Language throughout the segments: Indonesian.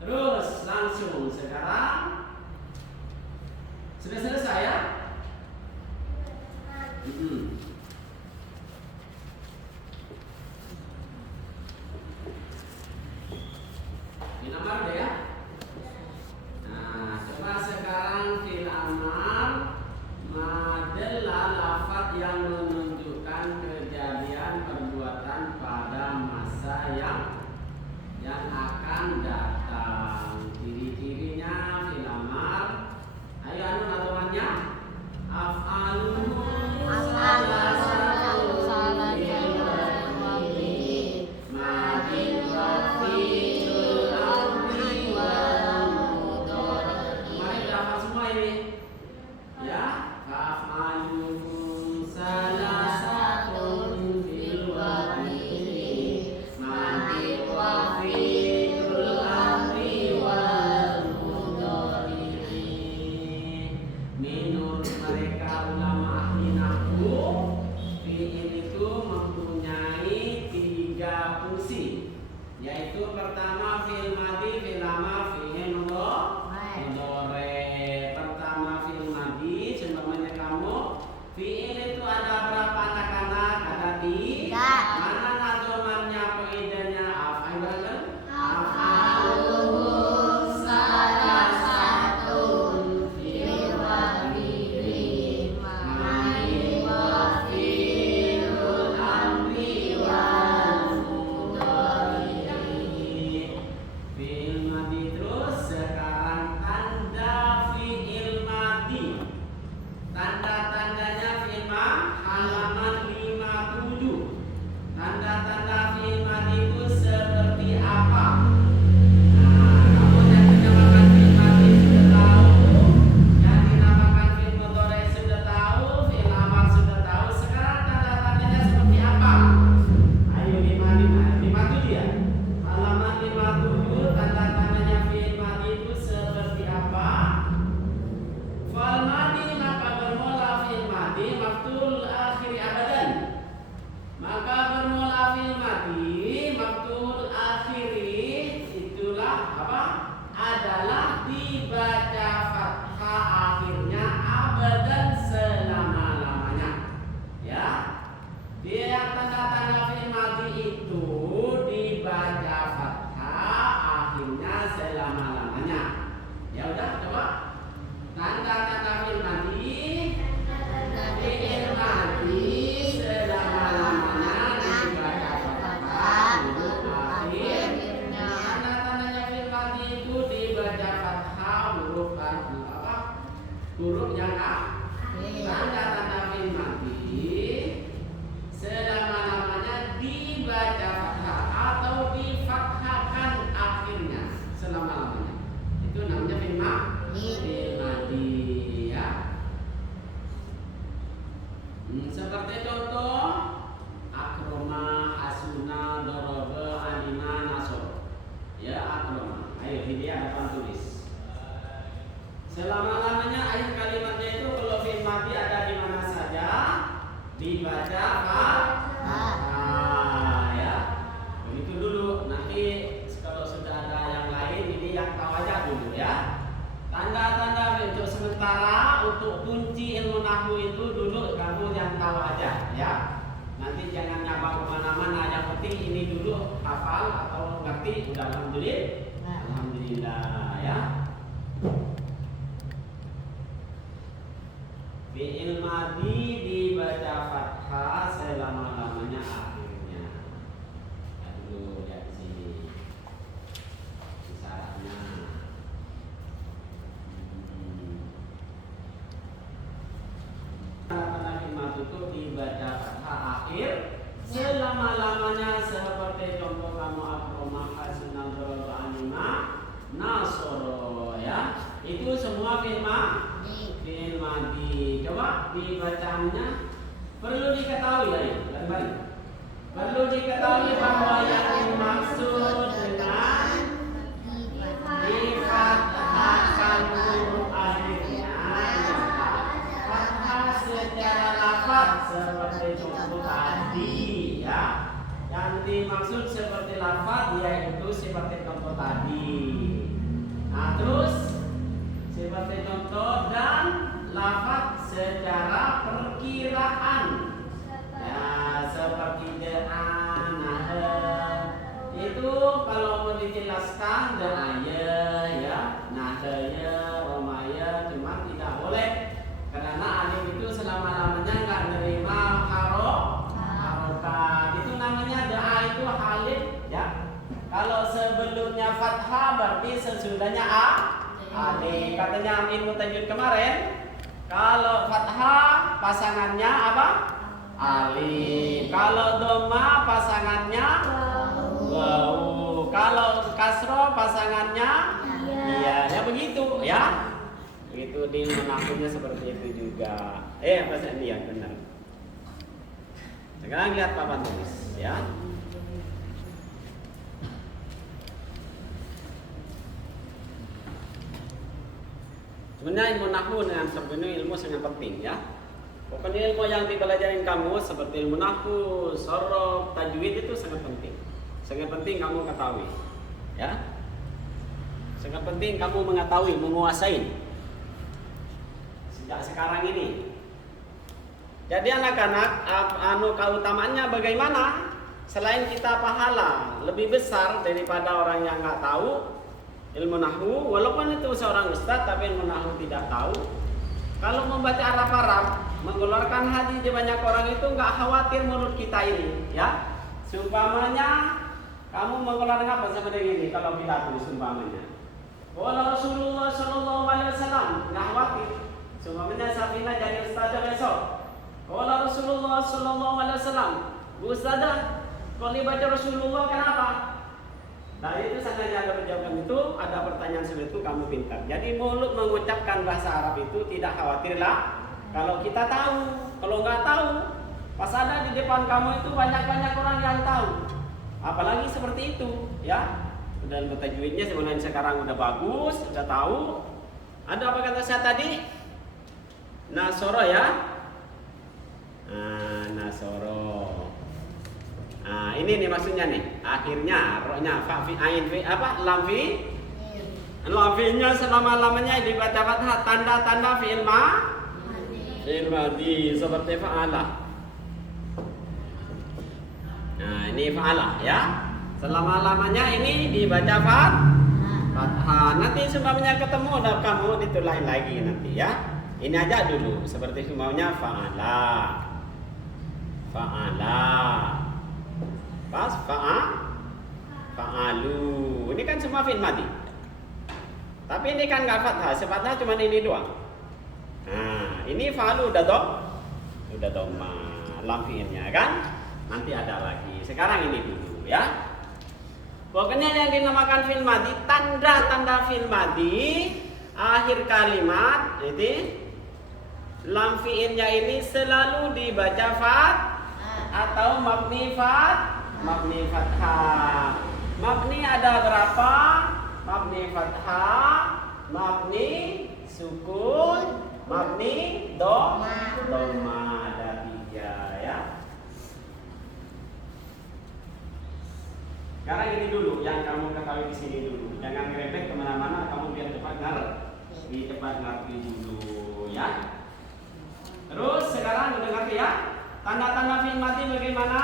Terus langsung sekarang sudah selesai ya? Fil amar udah ya? Nah, coba sekarang fil amar adalah lafaz yang menunjukkan kejadian perbuatan pada masa yang akan datang. Ciri-cirinya fil amar. Ayo anu naturannya. Af'alun yaitu pertama fil madi, fil amar, fi'il mudhari. Pertama fil madi, contohnya kamu fi'il itu ada berapa anak-anak? Ada 3. Mana nadomannya, faedahnya? Af'alun salasatun fil madi madi wa fi'il amri wal mudhari. Fi'il madi terus sekarang tanda fi'il madi. Tanda-tandanya fi'il madi halaman 57. Tanda-tanda fi'il madi itu seperti apa? Nah, kamu yang dinamakan fi'il madi sudah tahu, yang dinamakan fi'il mudhari sudah tahu, fi'il amar sudah tahu. Sekarang tanda-tandanya seperti apa? Ayo 57 ya. Halaman 57 tanda-tandanya fi'il madi itu seperti apa? Fal madi maka bermula fi'il madi maftul akhiri abadan. Maka bermula fi'il madi maftul akhiri itulah apa? Adalah dibaca fathah akhirnya abadan selama-lamanya. Ya. Dia tanda-tanda fi'il madi itu dibaca fathah akhirnya selama-lamanya. Ya udah coba. Tanda-tanda fi'il madi selama-lamanya dibaca fathah huruf akhir. Tanda-tandanya fi'il madi itu dibaca fathah huruf apa? Huruf yang akhir. Tanda-tanda fi'il madi selama-lamanya dibaca fathah atau difathahkan akhirnya selama-lamanya. Itu namanya fi'il madi ya. Seperti contoh akroma, hasuna, daraba, alima, nasor. Ya akroma. Ayo ini hadapan tulis. Selama-lamanya akhir kalimatnya itu kalau fi'il madi ada di mana saja dibaca fathah ya. Begitu dulu. Nanti kalau sudah ada yang lain ini yang tahu aja dulu ya. Tanda-tanda untuk sementara untuk kunci ilmu nahwu itu dulu kamu yang tahu aja ya. Nanti jangan nyabak kemana-mana. Yang penting ini dulu hafal atau ngerti. Udah alhamdulillah. Alhamdulillah ya. Fi'il madi dibaca fathah selama-lamanya akhirnya. Aduh lihat di sini. Syaratnya. Tanda fi'il madi itu dibaca fathah akhir selama-lamanya seperti contoh kamu akroma, hasuna, daraba, alima, nasoro ya. Itu semua fi'il madi. Coba dibacanya perlu diketahui ya, balik. Perlu diketahui bahwa yang dimaksud dengan difathahkan huruf akhirnya fathah secara lafaz seperti contoh tadi ya. Yang dimaksud seperti lafaz yaitu seperti contoh tadi. kan da'aya ya, nahdaya, romaya, cuma tidak boleh karena alif itu selama-lamanya nggak nerima harokat. Itu namanya da'a itu halif ya. Kalau sebelumnya fathah berarti sesudahnya alif. Katanya Amin Mutajud kemarin, kalau fathah pasangannya apa? Alif. Kalau dhamma pasangannya wawu. Kalau kasroh pasangannya iya. Ya begitu ya. Begitu di menakunya seperti itu juga. Bahasa India benar. Sekarang lihat papan tulis ya. Sebenarnya ilmu nahwu dengan sebenarnya ilmu sangat penting ya. Pokoknya ilmu yang dipelajarin kamu seperti ilmu nahwu, sorof, tajwid itu sangat penting. Sangat penting kamu ketahui ya. Sangat penting kamu mengetahui, menguasai sejak sekarang ini. Jadi anak-anak, keutamaannya bagaimana? Selain kita pahala lebih besar daripada orang yang nggak tahu ilmu nahwu, walaupun itu seorang ustadz tapi ilmu nahwu tidak tahu. Kalau membaca Arab, mengeluarkan hadis di banyak orang itu nggak khawatir mulut kita ini, ya. Seumpamanya kamu mengeluarkan apa seperti ini kalau kita tulis seumpamanya. Qala Rasulullah sallallahu alaihi wasallam, nggak khawatir. Seumpamanya Safina jadi ustazah besok. Qala Rasulullah sallallahu alaihi wasallam, Bu Ustazah, kalau dibaca Rasulullah kenapa? Nah itu seandainya ada jawaban itu, ada pertanyaan seperti itu, kamu pintar. Jadi mulut mengucapkan bahasa Arab itu tidak khawatirlah. Kalau kita tahu, kalau nggak tahu, pas ada di depan kamu itu banyak-banyak orang yang tahu. Apalagi seperti itu, ya. Dan tajwidnya sebenarnya sekarang udah bagus, udah tahu. Ada apa kata saya tadi? Nasoro ya. Nasoro. Nah, ini nih maksudnya nih. Akhirnya rohnya fa fi ain fi apa? Lam fi. Lam fi-nya selama-lamanya dibaca fathah, tanda-tanda fi'il madi seperti fa'ala. Nah, ini fa'ala ya. Selama-lamanya ini dibaca fathah. Nanti semuanya ketemu dan kamu ditulain lagi nanti ya. Ini aja dulu seperti semuanya fa'ala. Fa'ala. Pas fa'alu. Ini kan semua fi'il madi. Tapi ini kan enggak fathah, sefathah cuma ini doang. Nah, ini fa'alu udah dhamma lam fi'ilnya kan? Nanti ada lagi. Sekarang ini dulu ya. Pokoknya yang dinamakan fi'il madi, tanda-tanda fi'il madi akhir kalimat itu lam fi'ilnya ini selalu dibaca atau mabni fathah. Mabni ada berapa? Mabni fathah, mabni sukun, mabni dhamma ada 3 ya. Sekarang ini dulu yang kamu ketahui di sini dulu. Jangan ngerempet kemana-mana, kamu biar cepat ngerti dulu ya. Terus sekarang udah ngerti ya? Tanda-tanda fi'il madi bagaimana?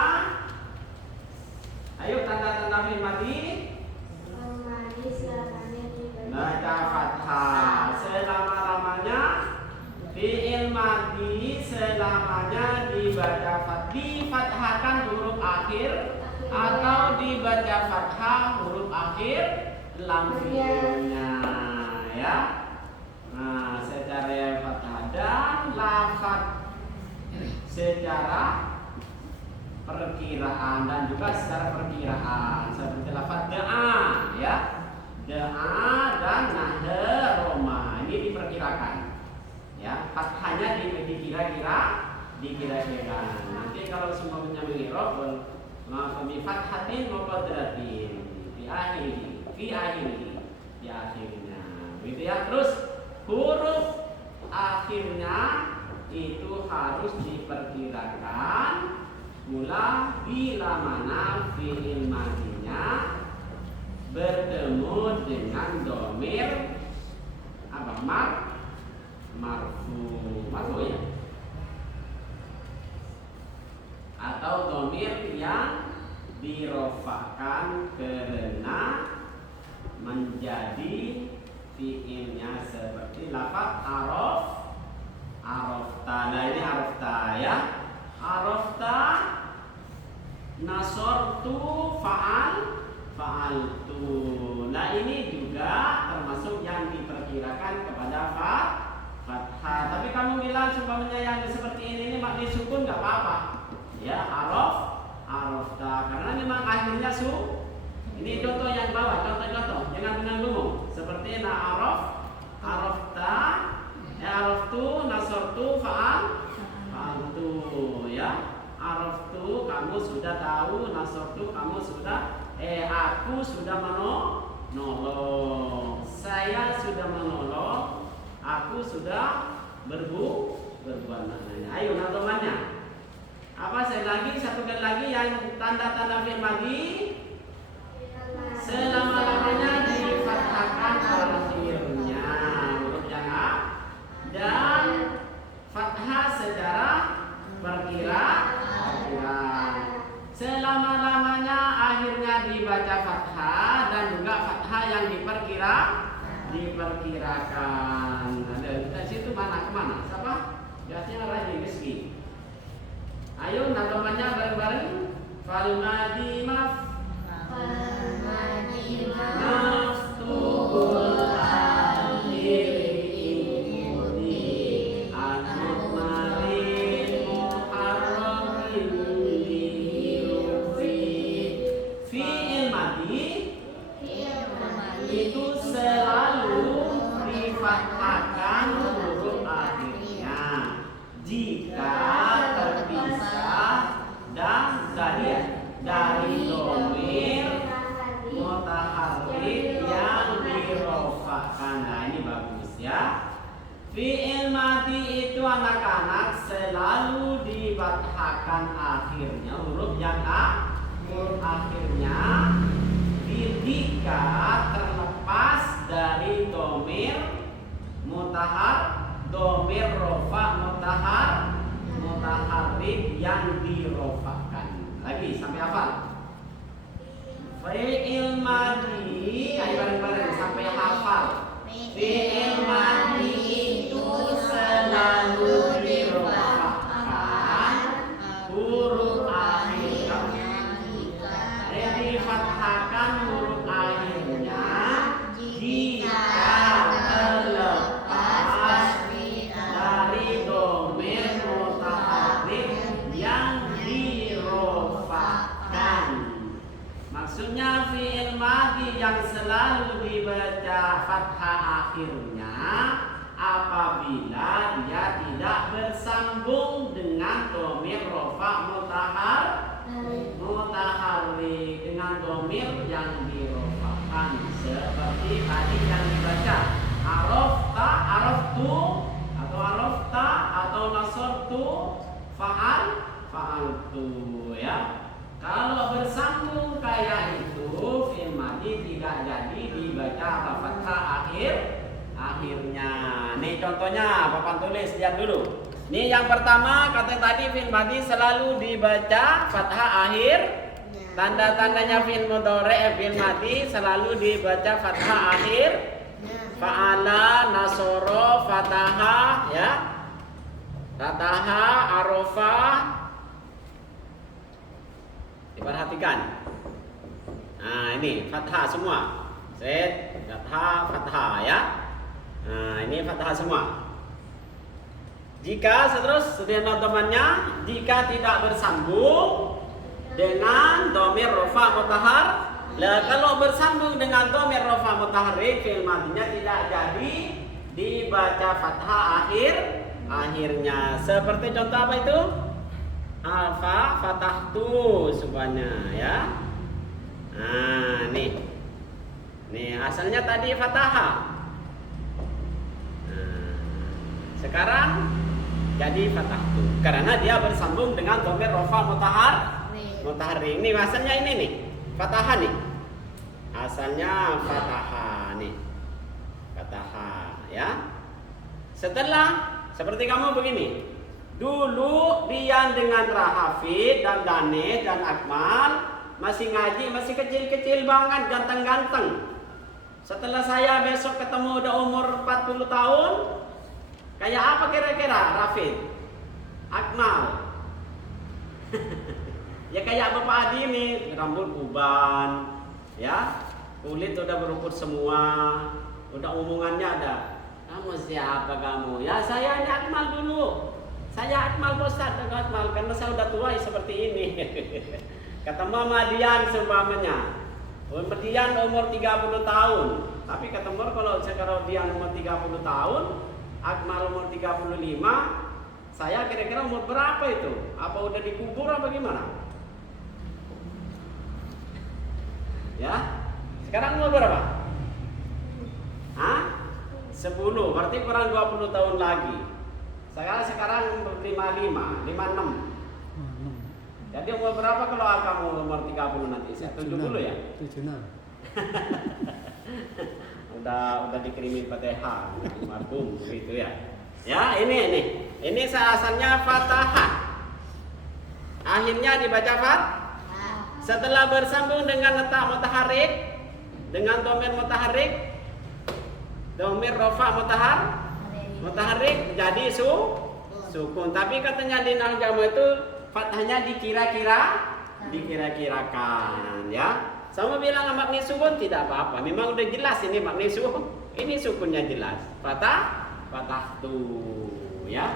Ayo tanda-tanda fi'il madi. Baca fathah selama-lamanya. Fi'il madi selamanya dibaca fathah. Difathahkan huruf akhir atau dibaca fathah huruf akhir lam fi'ilnya ya. Nah, secara fathah dan lafaz secara perkiraan dan juga secara perkiraan seperti lafaz da'a ya. Da'a dan nahdharoma ini diperkirakan ya. Fathahnya dikira-kira. Nanti kalau semuanya mengirob maka bi fathatin muqaddaratin fi akhirnya gitu ya. Terus huruf akhirnya itu harus diperkirakan mula bila mana fi'il madinya bertemu dengan dhamir apa? Marfu ya, atau dhamir yang dirofakkan karena menjadi fiilnya seperti lafaz arafta. Nah ini arafta ya. Arafta, nasortu, fa'altu. Nah ini juga termasuk yang diperkirakan kepada fathah. Tapi kamu bilang sumpahnya yang seperti ini mak disukun nggak apa-apa. Ya arafta karena memang akhirnya su. Ini contoh yang bawah, contoh jangan dengan lumum. Seperti arafta, araftu, nasortu, fa'altu ya. Araftu kamu sudah tahu, nasortu kamu sudah aku sudah menolong. Saya sudah menolong, aku sudah berbuat maknanya. Ayo temannya. Apa saya lagi satu kali lagi yang tanda-tanda fi'il madhi selama-lamanya difathahkan akhirnya huruf yang A dan fathah secara perkiraan. Selama-lamanya akhirnya dibaca fathah dan juga fathah yang diperkirakan. Ada situ mana kemana? Siapa? Jawabnya Raji Meski. Ayo temannya bareng-bareng. Fal madi maftubul akhir imudi an-mudmarin muharramin lirufi. Fi'il madhi itu selalu difathahkan huruf akhirnya jika terpisah dan dari domir mutaharrik yang dirofakkan. Nah ini bagus ya. Fi'il madhi itu anak-anak selalu difathahkan akhirnya huruf yang A, huruf akhirnya ketika terlepas dari domir domir rofa mutaharrik yang dirofakkan. Lagi sampai hafal. Fi'il madhi, ayo bareng-bareng sampai hafal. Fi'il madhi itu selalu dirofakkan huruf akhirnya difathahkan huruf akhirnya jika terlepas dari domir mutaharrik yang dirofakkan. Maksudnya fi'il madhi yang selalu dibaca fathah akhirnya apabila dia tidak bersambung dengan domir rofa mutaharrik dengan domir yang dirofakkan seperti tadi yang dibaca araftu atau nasortu fa'altu ya. Kalau bersambung kayak itu fi'il madhi tidak jadi dibaca fathah akhirnya. Nih contohnya papan tulis, lihat dulu. Nih yang pertama kata tadi fi'il madhi selalu dibaca fathah akhir. Tanda-tandanya fi'il mudhari' fi'il madhi selalu dibaca fathah akhir. Fa'ala, nasoro, fataha ya. Fataha, arofa. Diperhatikan. Nah, ini fathah semua. Set, fathah ya. Nah, ini fathah semua. Jika temannya jika tidak bersambung dengan domir rofa mutahar. Lah kalau bersambung dengan domir rofa mutaharrik fi'il madhinya tidak jadi dibaca fathah akhirnya. Seperti contoh apa itu? Alfa fatahtu subhana ya. Nah, nih asalnya tadi fatahah. Nah, sekarang jadi fatahtu karena dia bersambung dengan domir rofa mutaharrik. Ini asalnya ini nih fatahah nih. Asalnya fatahah nih. Fatahah ya. Setelah seperti kamu begini. Dulu Dian dengan Rahafid dan Dane dan Akmal masih ngaji, masih kecil-kecil banget, ganteng-ganteng. Setelah saya besok ketemu udah umur 40 tahun, kayak apa kira-kira Rafid? Akmal. Ya kayak Bapak Adi ini, rambut uban, ya, kulit udah beruput semua, udah omongannya ada. Kamu siapa kamu? Ya saya ini Akmal dulu. Saya Akmal Ustaz, Akmal karena saya udah tua seperti ini. Kata Mama Dian seumpamanya. Dian umur 30 tahun. Tapi kata Mama kalau Dian umur 30 tahun, Akmal umur 35, saya kira-kira umur berapa itu? Apa udah dikubur apa gimana? Ya, sekarang umur berapa? Hah? 10, berarti kurang 20 tahun lagi. Sekarang 55, 56. Jadi umur berapa kalau kamu umur 30 nanti? 70 ya? 76. udah dikirimin Fatihah, marhum begitu ya. Ya, ini asalnya Fatahah. Akhirnya dibaca Fatahah. Setelah bersambung dengan letak mutaharrik, dengan domir mutaharrik, domir rofa mutaharrik jadi sukun. Tapi katanya di nahwu itu fathahnya dikira-kirakan, ya. Sama bilang makni sukun tidak apa-apa. Memang udah jelas ini makni sukun. Ini sukunnya jelas. Fatah tuh, ya.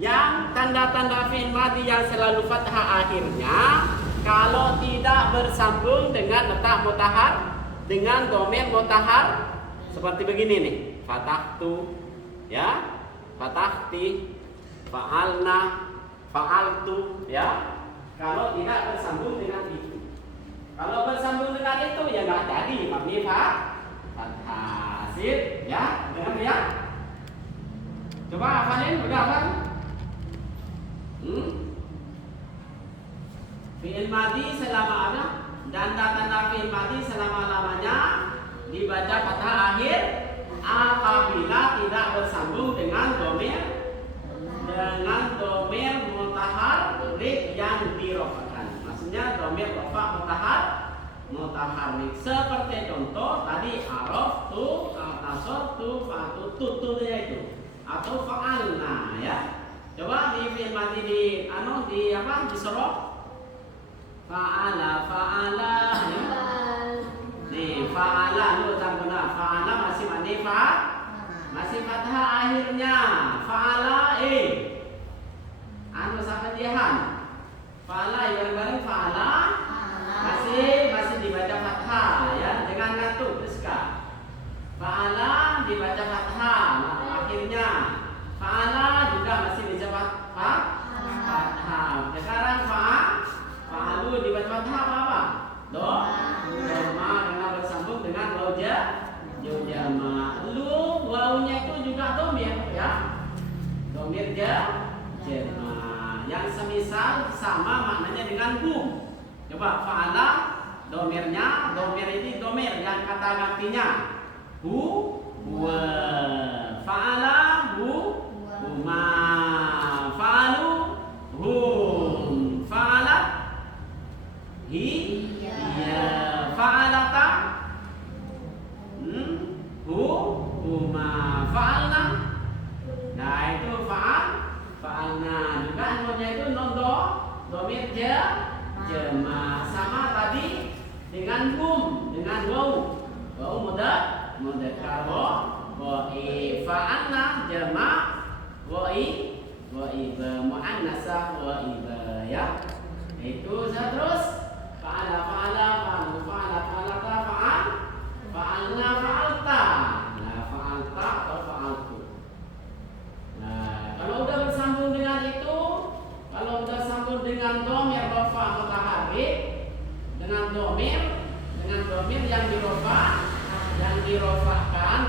Yang tanda-tanda fi'il madhi yang selalu fathah akhirnya kalau tidak bersambung dengan letak mutahar dengan domir mutahar seperti begini nih, fatahtu, ya, fatahti, fa'alna, fa'altu, ya. Kalau tidak bersambung dengan itu, kalau bersambung dengan itu ya nggak jadi mabni fathah, sip, ya, dengar ya. Coba hafalin, udah hafal? Fi'il madhi selama ada dan tanda fi'il madhi selama-lamanya dibaca fathah akhir apabila tidak bersambung dengan domir mutaharrik yang dirofakkan. Maksudnya domir rofa mutaharrik. Seperti contoh tadi araftu, atasartu, fatututunya itu atau fa'alna, ya. Coba di fi'il madhi di sorof. Fa'ala ya. Nih fa'ala lu tangguna fa'ala masih mandi masih fathah akhirnya fa'ala sampai dihan fa'ala yang bareng fa'ala masih dibaca fathah, ya, jangan ngantuk Rizka. Fa'ala dibaca fathah, akhirnya fa'ala juga masih dibaca fathah. Sekarang fa'alu dibaca fathah apa? Doma karena bersambung dengan jama. Lu wawunya itu juga domir, ya. Domir jama. Yang semisal sama maknanya dengan hum. Coba fa'ala domirnya, domir ini domir yang kata gantinya huwa. Fa'ala huma. Fa'alu hum. Fa'alat hiya. Fa'alata huma. Fa'alna. Nah itu fa'alna juga namanya itu domir jama sama tadi dengan hum, dengan waw mudzakkar wa fa'alna jama wa iba muannasah wa iba, ya. Itu terus fa'ala fa'alata fa'alna fa'alta. Nah, fa'alta atau fa'altu. Nah, kalau udah bersambung dengan itu, kalau udah sambung dengan domir rofa mutaharrik, dengan domir yang dirofakkan,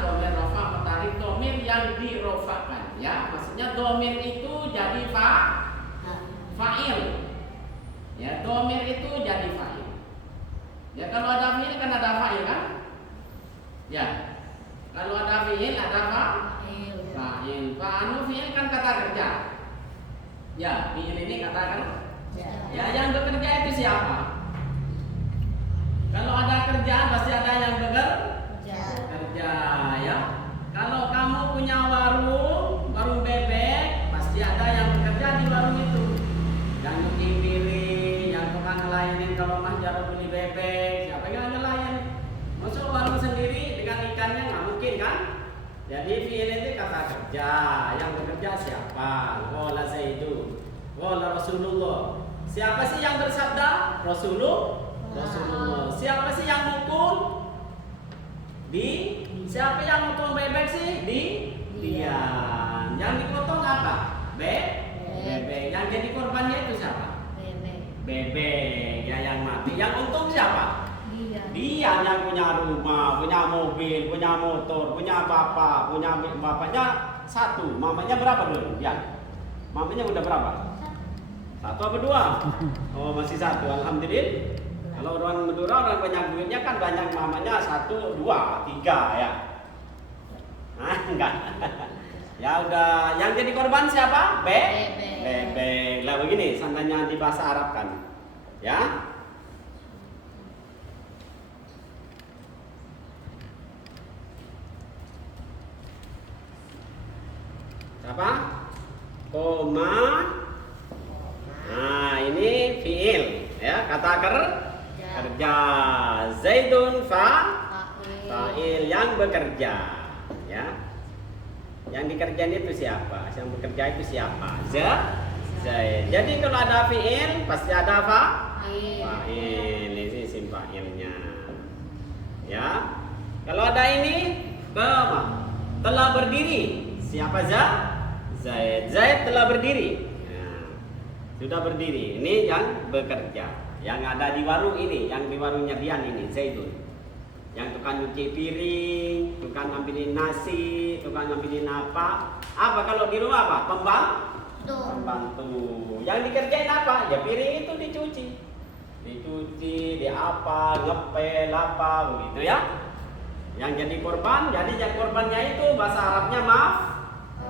domir rofa mutaharrik, domir yang dirofakkan, ya. Maksudnya domir itu jadi fa'il, ya. Domir itu jadi fa'il, ya. Kalau ada fi'il kan ada fa'il, kan, ya. Kalau ada fi'il ada fa'il. Fa'anu fi'il kan kata kerja, ya. Fi'il ini kata kerja, ya. Yang bekerja itu siapa? Kalau ada kerjaan pasti ada yang bekerja. kan? Jadi fi'il itu kata kerja. Yang bekerja siapa? Qala Zaidun. Qala Rasulullah. Siapa sih yang bersabda? Rasulullah. Siapa sih yang mukul? Siapa yang mukul bebek sih? Dia. Yang dipotong apa? Bebek. Yang jadi korbannya itu siapa? Bebek. Ya yang mati. Yang untung siapa? Dia yang punya rumah, punya mobil, punya motor, punya bapak, punya bapaknya satu, mamanya berapa dulu? Ya, mamanya udah berapa? Satu apa dua? Oh masih satu, alhamdulillah. Kalau orang Madura orang banyak duitnya kan banyak mamanya satu, dua, tiga ya. Enggak. Ya udah, yang jadi korban siapa? Bebek. Lah begini, seandainya di bahasa Arab kan, ya. Apa? Koma. Nah, ini fiil ya, kata kerja. Zaidun fa'il yang bekerja ya. Yang dikerjain itu siapa? Yang bekerja itu siapa? Zaid. Jadi kalau ada fiil pasti ada fa'il. Ini isim fa'ilnya. Ya. Kalau ada ini telah berdiri. Siapa Zaid telah berdiri. Nah, sudah berdiri. Ini yang bekerja. Yang ada di warung ini, yang di warungnya Dian ini, Zaidun. Yang tukang nyuci piring, tukang ngambilin nasi, tukang ngambilin apa? Apa kalau di rumah apa? Pembantu. Yang dikerjain apa? Ya piring itu dicuci, di apa, ngepel apa, begitu ya. Yang jadi korban, jadi yang korbannya itu bahasa Arabnya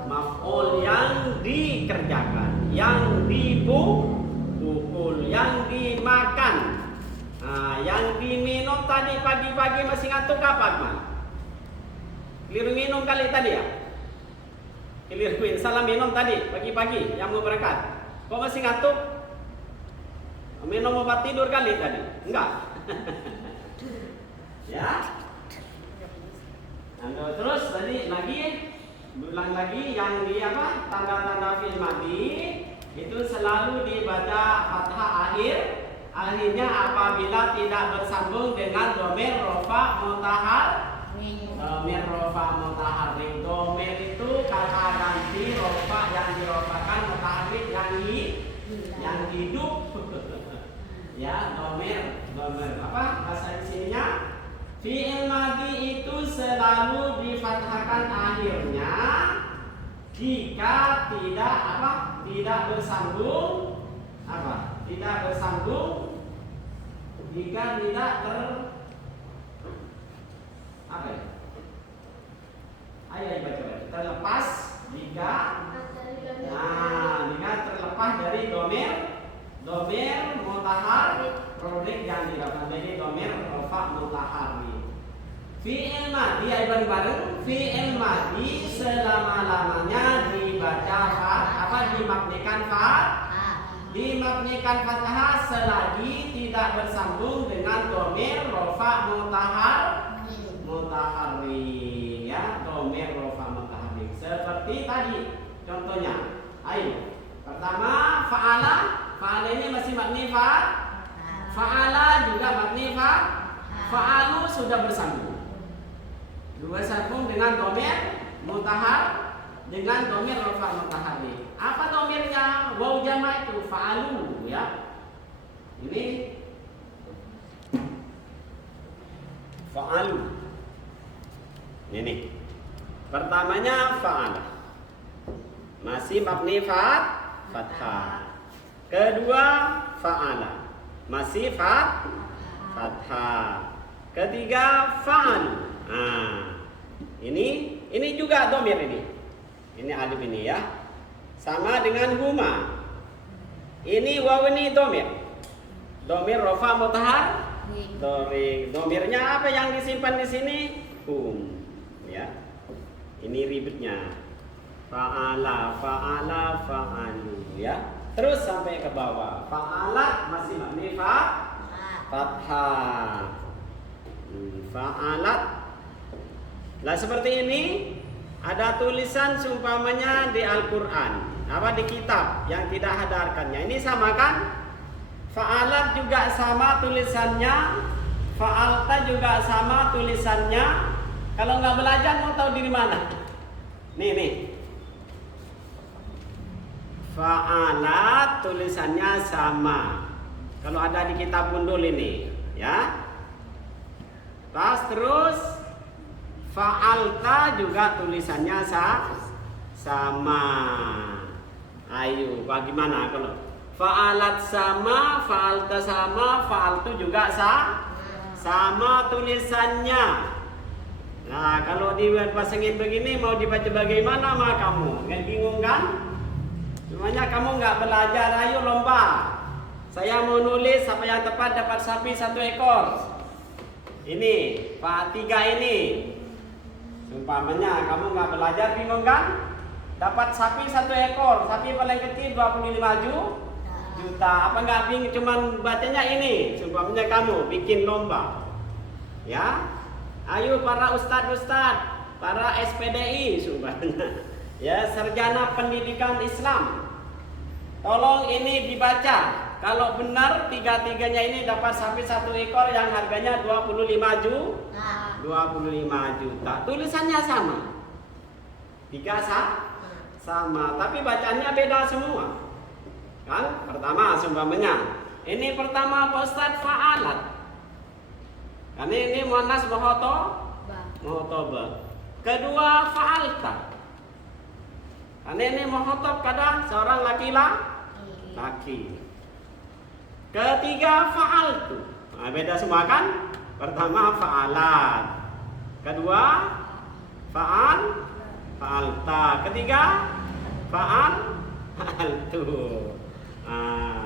maf'ul, yang dikerjakan, yang dipukul, yang dimakan. Nah, yang diminum tadi pagi-pagi masih ngantuk kapan, Man? Keliru minum kali tadi ya? Salah minum tadi pagi-pagi yang mau berangkat. Kok masih ngantuk? Minum obat tidur kali tadi? Enggak. Ya. Nah, terus tadi lagi ulang lagi yang di apa? Tanda-tanda fi'il madhi itu selalu dibaca fathah akhirnya apabila tidak bersambung dengan dhamir rafa mutahharrik. Dhamir itu kata ganti rafa yang dirofakan, mutahharrik yang hidup. Ya, dhamir apa bahasa sininya? Fi'il madhi itu selalu difathahkan akhirnya jika tidak bersambung jika tidak terlepas jika terlepas dari dhamir mutahharrik yang dilakukan dari dhamir rafa mutahharrik. Fi'il madhi bareng fi'il madhi selama-lamanya dibaca dimabnikan fathah selagi tidak bersambung dengan dhamir rafa mutahharrik ya, dhamir rafa mutahharrik seperti tadi contohnya. Ayo, pertama fa'ala ini masih mabni fa'ala juga mabni fa'alu sudah bersambung dengan dhamir dengan dhamir rafa mutahharrik. Apa dhamirnya? Waw jama' itu fa'alu ya. Ini fa'alu. Ini pertamanya fa'ala masih mabni fathah. Kedua fa'ala masih fathah. Ketiga fa'alu. Nah, ini juga dhamir ini. Ini alif ini ya. Sama dengan huma. Ini waw ini dhamir. Dhamir rafa mutahharrik. Dhamirnya apa yang disimpan di sini? Hum. Ya. Ini ribetnya. Fa'ala, fa'alu ya. Terus sampai ke bawah. Fa'ala masih mabni fathah. Fa'alat Nah seperti ini ada tulisan seumpamanya di Al-Quran, apa di kitab yang tidak hadarkannya. Ini sama kan? Fa'alat juga sama tulisannya, fa'alta juga sama tulisannya. Kalau nggak belajar mau tahu dari mana? Nih. Fa'alat tulisannya sama. Kalau ada di kitab Gundul ini, ya. Terus fa'alta juga tulisannya sama. Ayo, bagaimana kalau fa'alat sama, fa'alta sama, fa'altu juga sama tulisannya. Nah, kalau dipasangin begini mau dibaca bagaimana mah kamu? Nggak bingung kan? Semuanya kamu nggak belajar, ayo lomba. Saya mau nulis apa yang tepat dapat sapi 1 ekor. Ini, Pak 3 ini. Umpamanya kamu nggak belajar bingung kan? Dapat sapi 1 ekor, sapi paling kecil 25 juta. Apa nggak bingung? Cuman bacanya ini. Umpamanya kamu bikin lomba, ya. Ayo para ustadz, para SPDI, umpamanya, ya sarjana pendidikan Islam. Tolong ini dibaca. Kalau benar 3-3-nya ini dapat sapi 1 ekor yang harganya 25 juta. Tulisannya sama. 3 sama, tapi bacaannya beda semua. Kan? Pertama seumpamanya. Ini pertama Pak Ustadz fa'alat. Karena ini muannas muhotoba. Kedua fa'alta. Karena ini muhotob kada seorang laki. Ketiga fa'altu. Nah, beda semua kan? Pertama fa'alat. Kedua fa'alta. Ketiga fa'altu.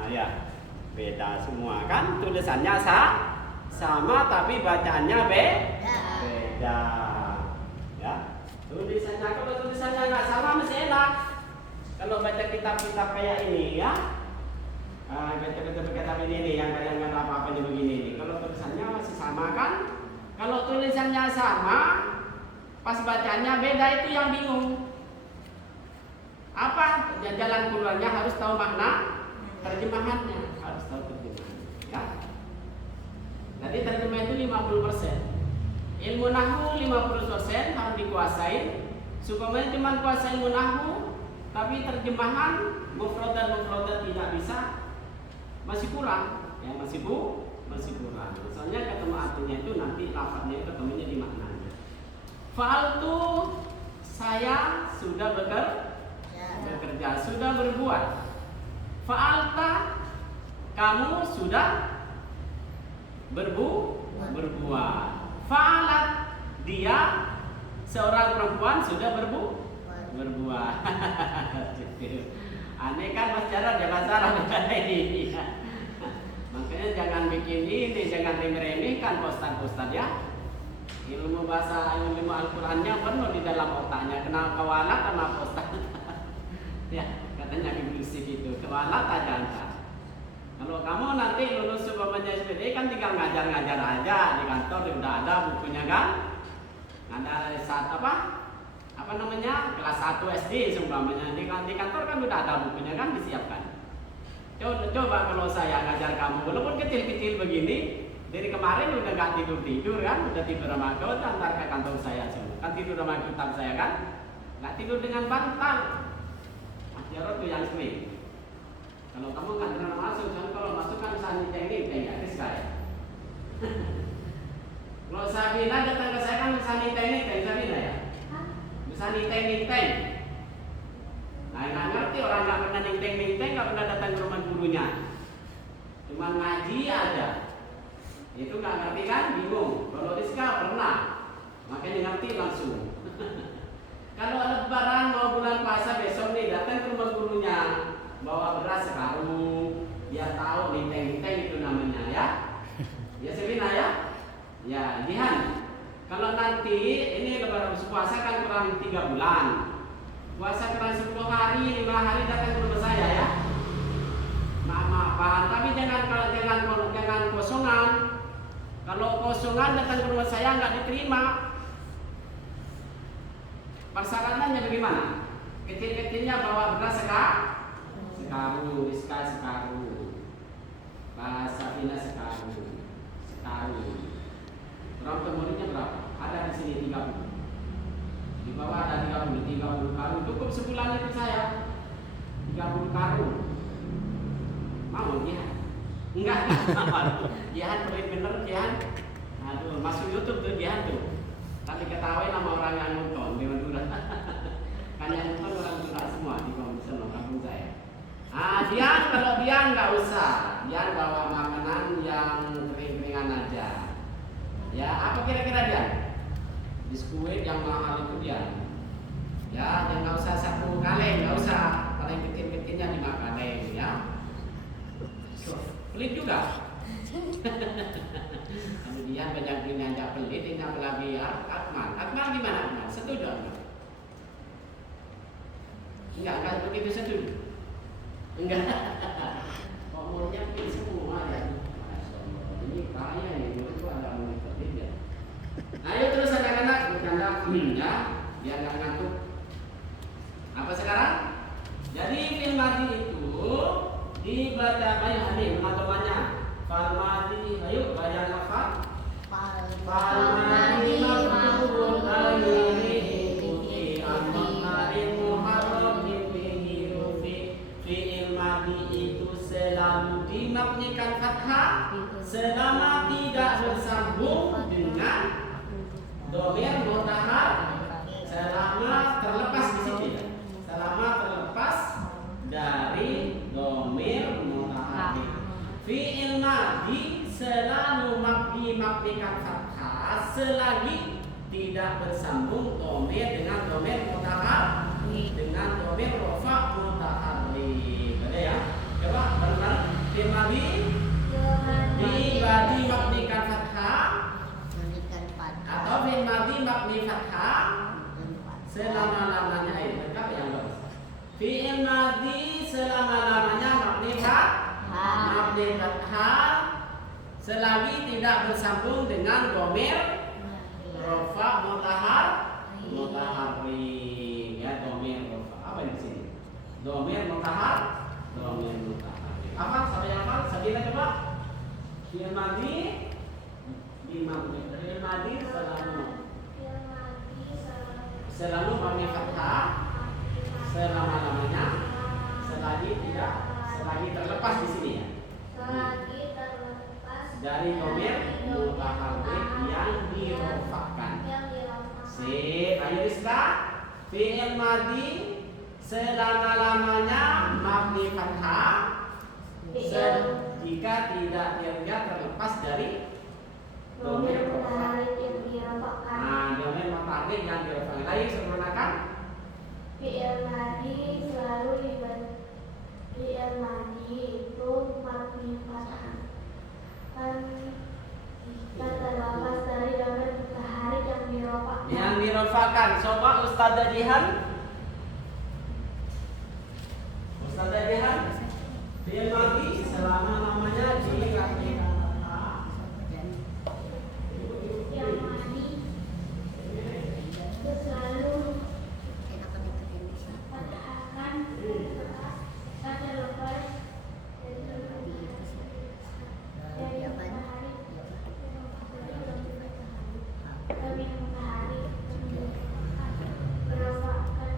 Ya. Beda semua kan? Tulisannya sama tapi bacaannya beda. Ya. Tulisannya, kalau tulisannya nggak sama masih enak. Kalau baca kitab-kitab kayak ini ya. Kitab ini yang kayak apa-apa begini. Kalau tulisannya masih sama kan? Kalau tulisannya sama, pas bacanya beda, itu yang bingung. Apa jalan keluarnya? Harus tahu makna terjemahannya, harus tahu terjemahannya. Ya. Jadi terjemah itu 50%. Ilmu nahwu 50% harus dikuasain. Supaya cuma kuasain ilmu nahwu, tapi terjemahan mufradat tidak bisa. Masih kurang, ya masih kurang. Misalnya ketemu artinya itu nanti lafadznya ketemunya di maknanya. Fa'altu, saya sudah bekerja, sudah berbuat. Fa'alta, kamu sudah berbuat. Fa'alat, dia seorang perempuan sudah berbuat. Aneh kan Mas Jarod ya, Mas Jarod ini. Makanya jangan bikin ini, jangan diremehkan ustad ya. Ilmu bahasa, ilmu Al-Qurannya penuh di dalam otaknya. Kenal kawalat sama ustad. Ya, katanya Ibnu Sif itu kawalat aja entar. Kalau kamu nanti lulus umpamanya SPD kan tinggal ngajar-ngajar aja di kantor, udah ada bukunya kan? Ada saat apa namanya, kelas 1 SD seumpamanya di kantor kan udah ada bukunya kan, disiapkan. Coba kalau saya ngajar kamu walaupun kecil-kecil begini, dari kemarin udah gak tidur kan, udah tidur sama kau, antar ke kantor saya semua kan, tidur sama kitab saya kan, gak tidur dengan bantal. Mas Jarod tuh yang sering. Kalau kamu nggak pernah masuk, kan kalau masuk kan bisa niteng ya, saya. Kalau Sabina datang ke saya kan bisa niteng Sabina ya. Bisa niteng. Nah, nggak ngerti orang nggak pernah niteng, nggak pernah datang ke rumah gurunya. Cuma ngaji aja. Itu nggak ngerti kan, bingung. Kalau Rizka pernah, makanya ngerti langsung. Kalau lebaran mau bulan puasa besok nih, datang ke rumah gurunya, bawa beras sekarung, dia tahu niteng itu namanya ya. Ya Sabina ya. Ya, Jihan. Kalau nanti ini lebaran puasa kan kurang 3 bulan. Puasa kurang 10 hari, 5 hari datang ke rumah saya ya. Maaf-maafan, tapi jangan kosongan. Kalau kosongan datang ke rumah saya nggak diterima. Persyaratannya bagaimana? Kecil-kecilnya bawa beras sekaru, Rizka sekaru, Safina sekaru. Berapa muridnya berapa? Ada di sini 30. Di bawah ada 30 karung. Cukup sebulan itu saya 30 karung. Mau dia? Enggak. Jihan pelit bener Jihan. Aduh, masuk YouTube tuh Jihan tuh. Tapi ketawain sama orang yang nonton di Madura. Kan yang nonton orang Madura semua di kampung saya. Jihan kalau dia nggak usah. Dia bawa makanan yang kering-keringan aja. Ya, apa kira-kira dia? Biskuit yang mahal itu dia. Ya, yang nggak usah 1 kaleng, nggak usah. Paling kecil-kecilnya 5 kaleng, ya. Pelit juga. Kemudian banyak yang pelit, yang lagi Akmal. Akmal gimana Akmal? Setuju Akmal? Enggak begitu setuju. Enggak. Umurnya pilih semua ya. Ini kaya ini, itu ada murid pelit ya. Ayo terus anak-anak bercanda ya, biar nggak ngantuk. Apa sekarang? Jadi film mati itu dibaca banyak nih teman-temannya. Falmadi, ayo baca apa? Falmadi maf'ul akhiri uti ammarin muharram bihi rufi. Fi'il madi itu selalu dimabnikan fathah selama tidak bersambung dengan dhamir mudzakkar, selama terlepas di sini ya. Selama terlepas dari dhamir mudzakkar. Fi'il madi selalu mabnikan fathah selagi tidak bersambung dhamir dengan dhamir mudzakkar, dengan dhamir rafa' mutaharrik. Ada ya? Coba bareng-bareng. Fi'il madi mabnikan fathah atau fi'il madi mabni fathah selama-lamanya itu lengkap yang bagus. Fi'il madi selama-lamanya mabni fathah selagi tidak bersambung dengan dhamir rafa' mutaharrik. Ya, dhamir rafa'. Apa di sini? Dhamir mutaharrik. Apa? Sampai yang hafal? Sabila coba. Fi'il madi selalu mabni fathah selama-lamanya selagi terlepas di sini ya. Dari dhamir mutaharrik yang dirofakkan. Sip, ayo Rizka. Fi'il madi selama-lamanya mabni fathah jika tidak terlepas dari dhamir mutaharrik yang dirofakkan. Dhamir mutaharrik yang dirofakkan. Ayo sempurnakan. Fi'il madi selalu fi'il madi itu mabni fathah jika terlepas dari dhamir mutaharrik yang dirofakkan. Yang dirofakkan. Coba Ustazah Jihan. Fi'il madi selama-lamanya dirofakkan. Fi'il madi selalu fathahkan terlepas dari dhamir mutaharrik dirofakkan.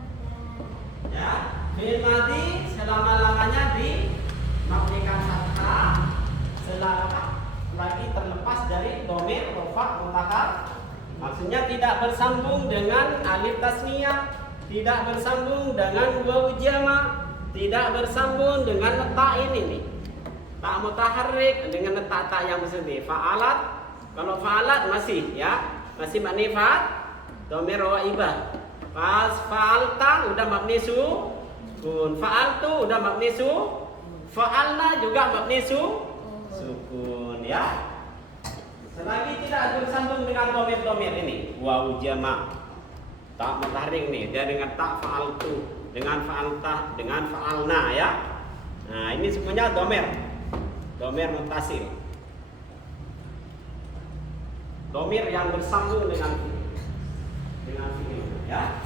Ya, fi'il madi selama-lamanya dimabnikan fathah selagi terlepas dari dhamir rafa' mutaharrik. Maksudnya tidak bersambung dengan alif tasniyah, tidak bersambung dengan wawu jama', tidak bersambung dengan letak ini nih. Tak mutaharrik dengan letak yang bersendiri. Fa'alat, kalau fa'alat masih ya, masih mabni dhamir waibah. Pas fa'alta udah mabni sukun, fa'altu udah mabni fa'alna juga mabni sukun ya. Selagi tidak bersambung dengan dhamir ini, wawu jama', tak mutaharrik nih, dia dengan tak fa'altu, dengan fa'alta, dengan fa'alna ya. Nah, ini semuanya dhamir muttasil. Dhamir yang bersambung dengan fi'il ya.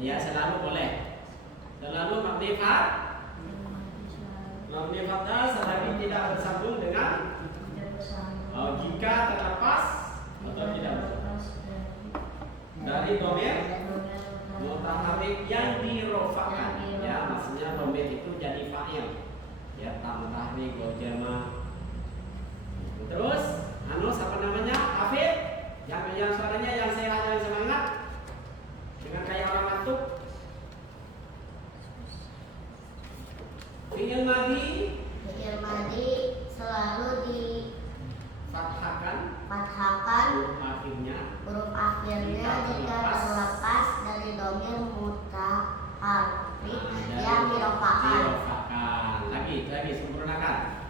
Ya, selalu boleh. Selalu mabni fathah selagi tidak bersambung dengan jika terlepas atau tidak dari domir mutaharrik yang dirofakkan. Ya, maksudnya domir itu jadi fa'il. Ya, tamtahri gojama. Terus, siapa namanya? Hafid. Yang suaranya yang sehat, yang semangat. Dengan kayak orang ngantuk. Fi'il madi selalu fathahkan huruf akhirnya jika terlepas dari domir mutaharrik yang dirofakkan. Lagi sempurnakan.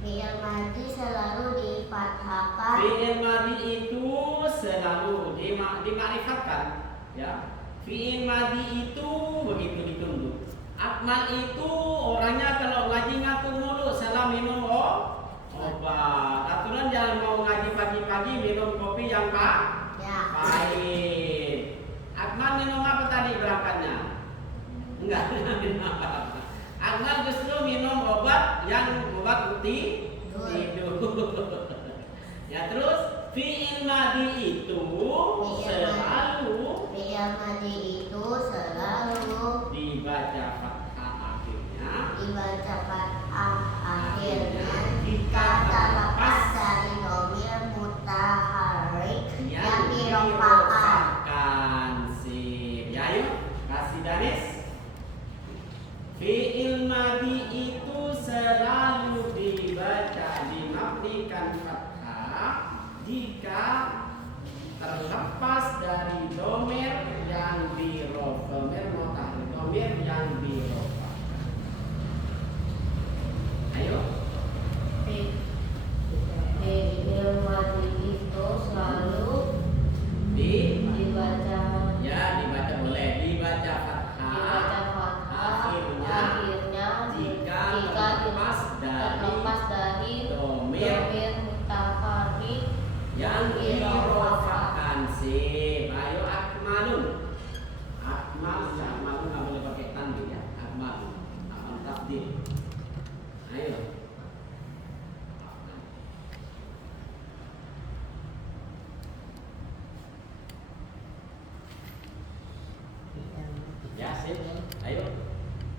Fi'il madi selalu difathahkan. Fi'il madi itu selalu dimakrifatkan. Ya. Fi'il madi itu begitu ditunduk. Akmal itu orangnya kalau ngaji ngatur mulu, salah minum obat. Aturan jangan mau ngaji pagi-pagi minum kopi yang pahit. Akmal minum apa tadi berangkatnya? Enggak minum apa. Akmal justru minum obat tidur. Ya, terus fi'il madi itu selalu dibaca fathah akhirnya jika terlepas dari domir mutaharrik yang dirofakkan. Sip. Ya, yuk kasih Danis. Fi'il madi itu selalu dibaca dimabnikan fathah jika terlepas dari domir yang dirofakkan. Ayo. Fi'il madi itu selalu dibaca boleh dibaca fathah akhirnya jika terlepas dari domir mutaharrik yang dirofakkan. Sip. Ayo akmalun nggak boleh pakai tanwin ya. Akmalun akan takdir. Ayo. Ya, sip. Ayo.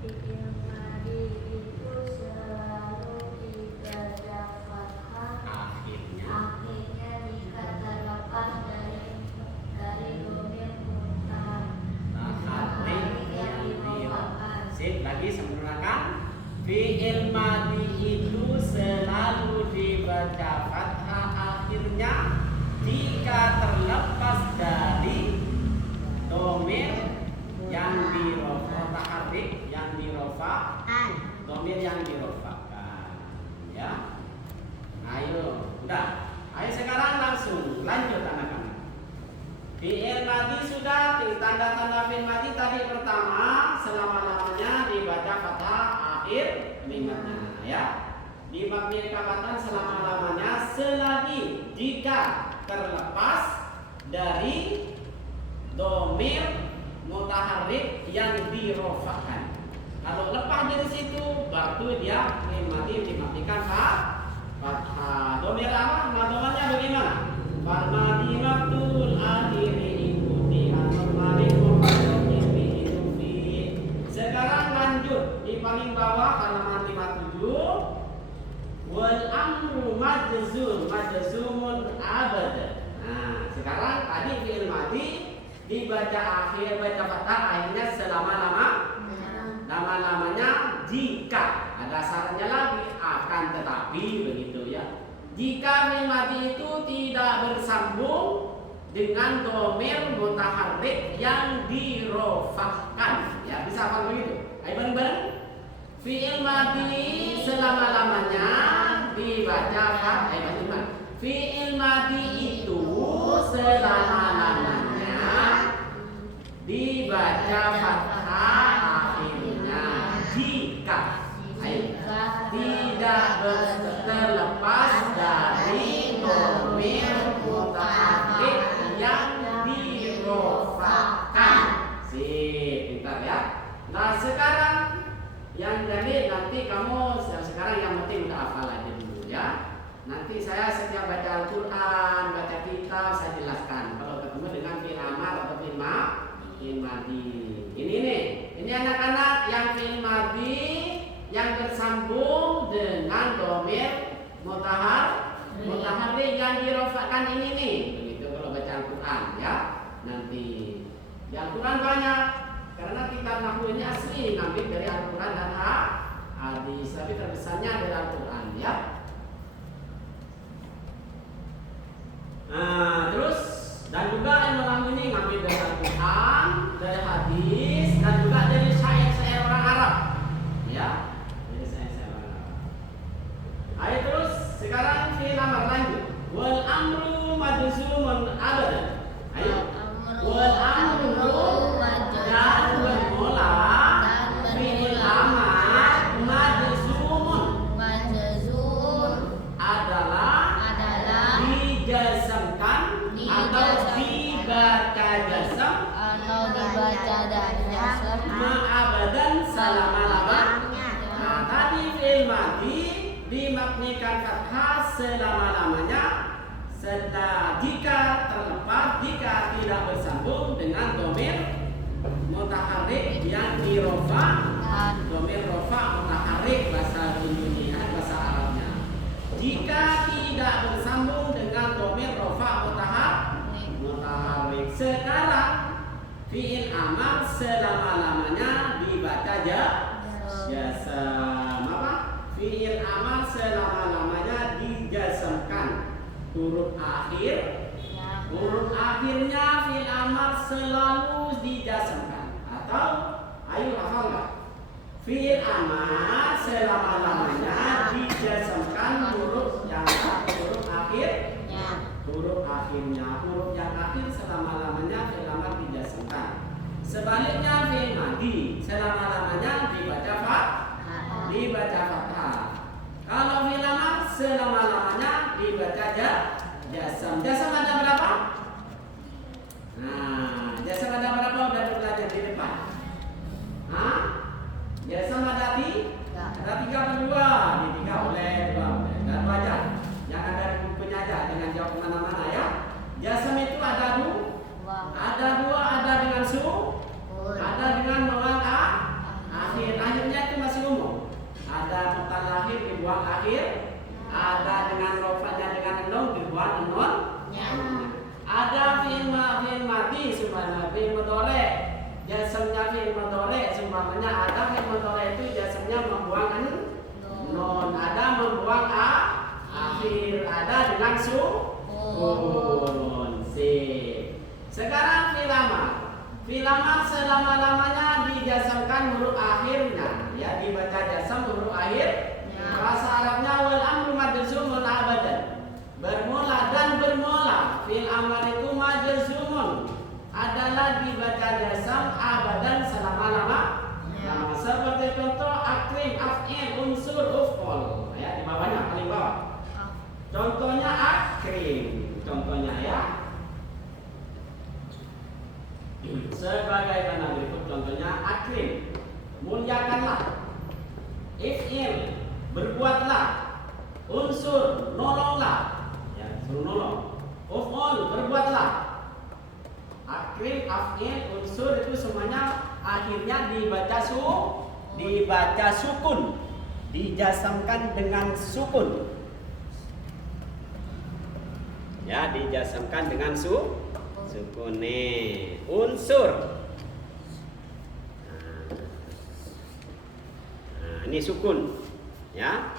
Fi'il madi itu selalu dibaca fathah akhirnya jika terlepas dari domir mutaharrik yang dirofakkan. Sip, lagi sempurnakan. Fi'il madi itu selalu dibaca fathah akhirnya jika terlepas dari domir yang dirofakkan, domir yang dirofakkan. Ya. Ayo, udah. Ayo sekarang langsung lanjut anak-anak. Fi'il madi sudah, tanda-tanda fi'il madi tadi pertama selama-lamanya dibaca fathah akhir kalimatnya, ya. Dimabnikan fathah selama-lamanya selagi jika terlepas dari domir mutaharrik yang dirofakkan. Kalau lepas dari situ, baru dia dimatikan fathah. Domir apa? Madomannya bagaimana? Farmadi maktul akhiri ikuti al-malik muhammad fi. Sekarang lanjut di paling bawah halaman 57. Wal amru majzumun abada. Nah, sekarang tadi fi'il madi dibaca baca fathah akhirnya selama-lamanya jika ada syaratnya lagi akan tetapi begitu ya. Jika fi'il madi itu tidak bersambung dengan domir mutaharrik yang dirofakkan, ya bisa apa begitu? Ayo bareng-bareng. Fi'il madi selama-lamanya dibaca fathah. Ayo bareng-bareng. Fi'il madi itu selama-lamanya dibaca fathah akhirnya jika tidak terlepas dari domir mutaharrik yang dirofakkan. Sip. kira ya. Nah sekarang yang jadi nanti kamu sekarang yang penting udah hafal aja dulu ya. Nanti saya setiap baca Al-Quran, baca kitab saya jelaskan. Kalau ketemu dengan fi'il amar atau fi'il madhi. Ini nih, ini anak-anak yang fi'il madhi yang bersambung dengan domir mutaharrik yang dirofakkan ini nih. Begitu kalau baca Al-Quran ya. Nanti di Al-Quran banyak karena kitab nahwu ini asli ngambil dari Al-Quran dan hadis, tapi terbesarnya dari Al-Quran ya. Nah, terus dan juga ilmu nahwu ini ngambil dari Al-Quran, dari hadis, dan juga dari syair-syair orang Arab ya. Dari syair-syair orang Arab. Ayo terus sekarang fi'il amar lanjut. Wal amru majzumun abadan. Ayo. Wal amru dan bermula fi'il amar majzumun adalah dijazmkan atau dibaca jazm ma'abadan selama-lamanya. Nah, tadi fi'il madhi dimaknikan fathah selama-lamanya jika terlepas, jika tidak bersambung dengan domir mutaharrik yang dirofa, domir rofa mutaharrik bahasa Indonesia, bahasa Arabnya. Jika tidak bersambung dengan domir rofa mutaharrik. Sekarang fi'il amar selama-lamanya dibaca jazm. Apa? Fi'il amar selama-lamanya dijazmkan. Huruf akhirnya fi'il amar selalu dijazmkan. Atau ayo hafal enggak? Fi'il amar selama-lamanya dijazmkan huruf yang akhirnya. Huruf yang akhir selama-lamanya fi'il amar dijazmkan. Sebaliknya fi'il madhi selama-lamanya dibaca fathah. Kalau fi'il amar selama-lamanya dibaca jazm. Jazm ada berapa? Nah, jazm ada berapa? Udah belajar di depan. Jazm ada ada 3 atau 2? Di 3 oleh 2. Dan baca. Yang ada bukunya aja dengan jawab kemana-mana ya. Jazm itu ada 2. Ada 2, ada dengan ada dengan mawal akhir. Akhirnya itu masih umum. Ada mutalahir dibuang akhir. Ada dengan rofanya dengan nun dibuang nun. Ada fi'il madhi sumpahnya fi'il mudhari. Jazmnya fi'il mudhari sumpahnya ada fi'il mudhari itu jazmnya membuang nun, ada membuang akhir, ada dengan sukun. Sekarang fi'il amar. Fi'il amar selama-lamanya dijazmkan huruf akhirnya, ya dibaca jazm huruf akhir. Bahasa Arabnya wal amru majzumun abadan. Bermula dan bermula. Fi'il amar itu majzumun adalah dibaca jazm abadan selama-lamanya. Seperti contoh akrim, af'il, unsur, uf'ul. Ya di bawahnya paling bawah. Contohnya akrim. Contohnya ya. Sebagai tanah berikut contohnya akrim. Muliakanlah. If'il, berbuatlah. Unsur, nolonglah. Ya, suruh nolong. Uf'ul, berbuatlah. Akrim, af'il, unsur itu semuanya akhirnya dibaca sukun. Dijazmkan dengan sukun. Ya, dijazmkan dengan sukun nih. Unsur. Nah, ini sukun. Ya.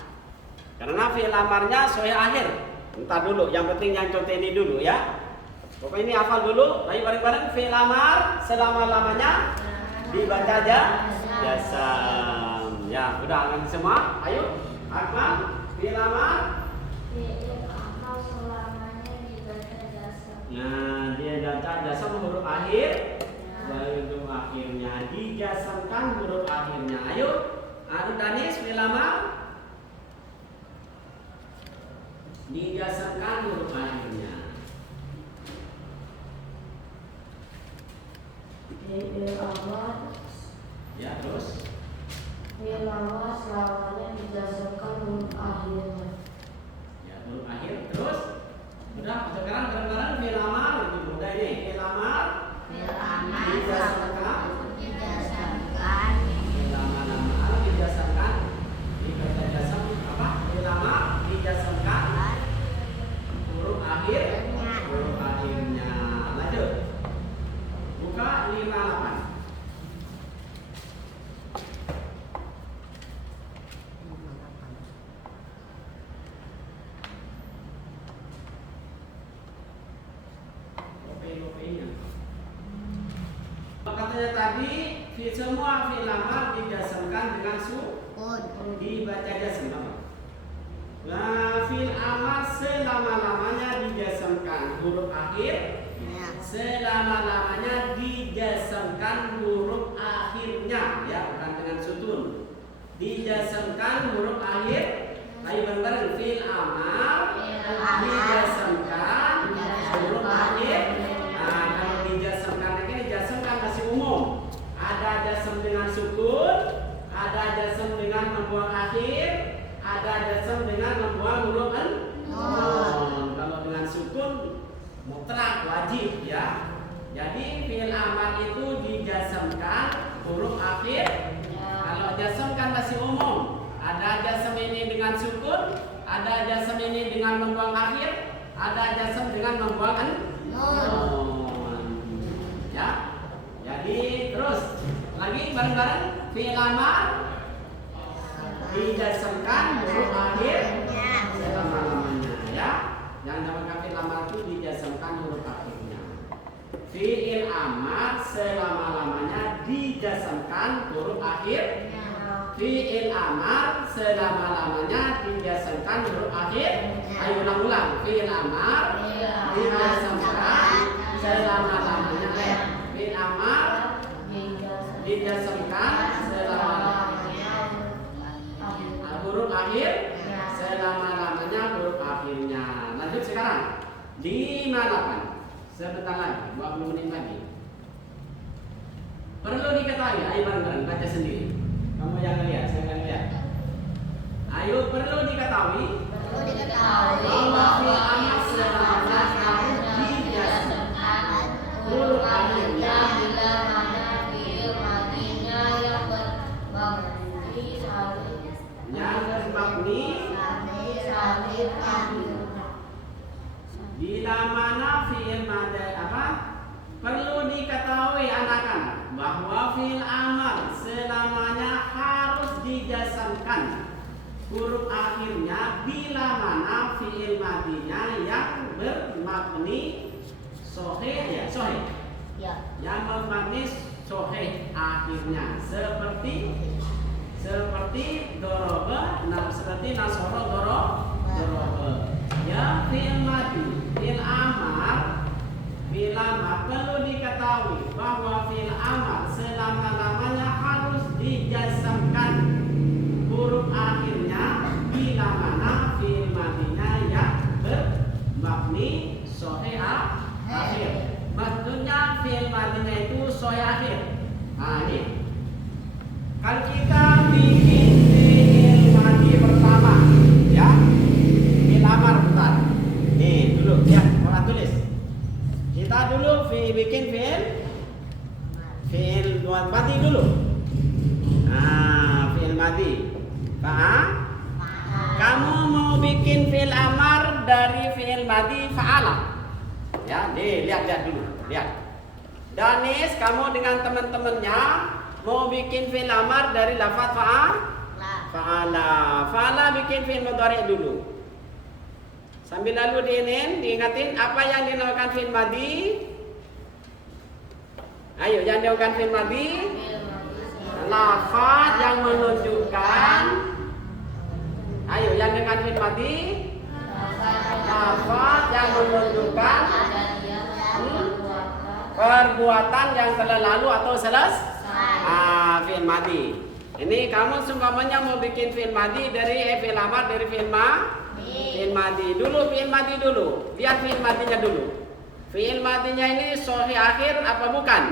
Karena fi'il amarnya sahih akhir. Entar dulu, yang penting yang contoh ini dulu ya. Pokoknya ini hafal dulu. Baik bareng-bareng fi'il amar selama-lamanya dibaca jazm. Ya, udah nanti semua. Ayo. Akmal, fi'il amar. Fi'il amar selamanya dibaca jazm. Nah, dia baca jazm huruf akhir. Dari huruf akhirnya dijazmkan huruf akhirnya. Ayo. Anu Danis fi'il amar dijazmkan huruf akhirnya. Fi'il amar Ya, terus Fi'il amar selamanya dijazmkan huruf akhirnya. ya huruf akhir. Terus udah sekarang bareng-bareng fi'il amar itu mudah ini. Fi'il amar dijazmkan. Fi'il amar dijazmkan. Dikata jazm apa? Fi'il amar dijazmkan huruf akhir. Huruf akhirnya. Lanjut. Buka 58. Katanya tadi semua fi'il amar dijazmkan dengan dibaca jazm. Nah, fi'il amar selama-lamanya dijazmkan huruf akhir, selama-lamanya dijazmkan huruf akhirnya, ya bukan dengan sutun. Dijazmkan huruf akhir. Ayo bareng-bareng fi'il amar dijazmkan huruf akhir. Nah, kalau dijazmkan ini dijazmkan masih umum. Ada jazm dengan sukun, ada jazm dengan membuang akhir, ada jazm dengan membuang huruf nun. Kalau dengan sukun mutlak wajib, ya. Jadi fi'il amar itu dijazmkan huruf akhir. Kalau jazm kan masih umum. Ada jazm ini dengan sukun, ada jazm ini dengan membuang akhir, ada jazm dengan membuang nun. Ya. Jadi terus lagi bareng-bareng fi'il amar dijazmkan huruf akhir selama-lamanya, ya. Yang namanya fi'il amar itu dijazmkan huruf akhirnya. Fi'il amar selama-lamanya dijazmkan huruf akhir. Fi'il amar selama-lamanya dijazmkan huruf akhir. Ayo ulang-ulang. Fi'il amar dijazmkan selama-lamanya. Fi'il amar dijazmkan selama-lamanya huruf akhir, selama-lamanya huruf akhirnya. Lanjut sekarang 58. Sebentar lagi, 20 menit lagi. Perlu diketahui, ayo bareng-bareng baca sendiri. Kamu jangan lihat, saya akan lihat. Ayo perlu diketahui bahwa fi'il amar selama-lamanya dijazmkan huruf akhirnya bila mana fi'il madinya yang berbakti salih bila mana fi'il madi apa? Perlu diketahui anak-anak bahwa fi'il amar selamanya harus dijazmkan huruf akhirnya bila mana fi'il madinya yang bermabni sahih, ya sahih, yang bermabni sahih akhirnya seperti doroba, seperti nasoro doroba. Ya fi'il madi, fi'il amar, fi'il amar perlu diketahui bahwa fi'il amar selama-lamanya harus dijazmkan huruf akhirnya bila mana fi'il madinya yang bermabni sahih akhir. Maksudnya fi'il madinya itu sahih akhir. Nah ini kalau kita bikin fi'il madi pertama, ya fi'il amar bentar. Nih dulu ya, orang tulis. Kita dulu bikin fi'il madi dulu. Nah, fi'il madi. Fa'al. Kamu mau bikin fi'il amar dari fi'il madi fa'ala. Ya, nih lihat dulu, lihat. Danis, kamu dengan teman-temannya mau bikin fi'il amar dari lafaz fa'ala. Fa'ala bikin fi'il mudhari dulu. Sambil lalu diingatin apa yang dinamakan fi'il madi. Ayo, yang dinamakan fi'il madi. Lafaz yang menunjukkan. Ayo, yang dengan fi'il madi. Lafaz yang menunjukkan perbuatan yang telah lalu atau selesai. Fi'il madi. Ini kamu seumpamanya mau bikin fi'il madi dari fi'il amar dari fi'il madi dulu, fi'il madi dulu. Lihat fi'il madinya dulu. Fi'il madinya ini sahih akhir apa bukan?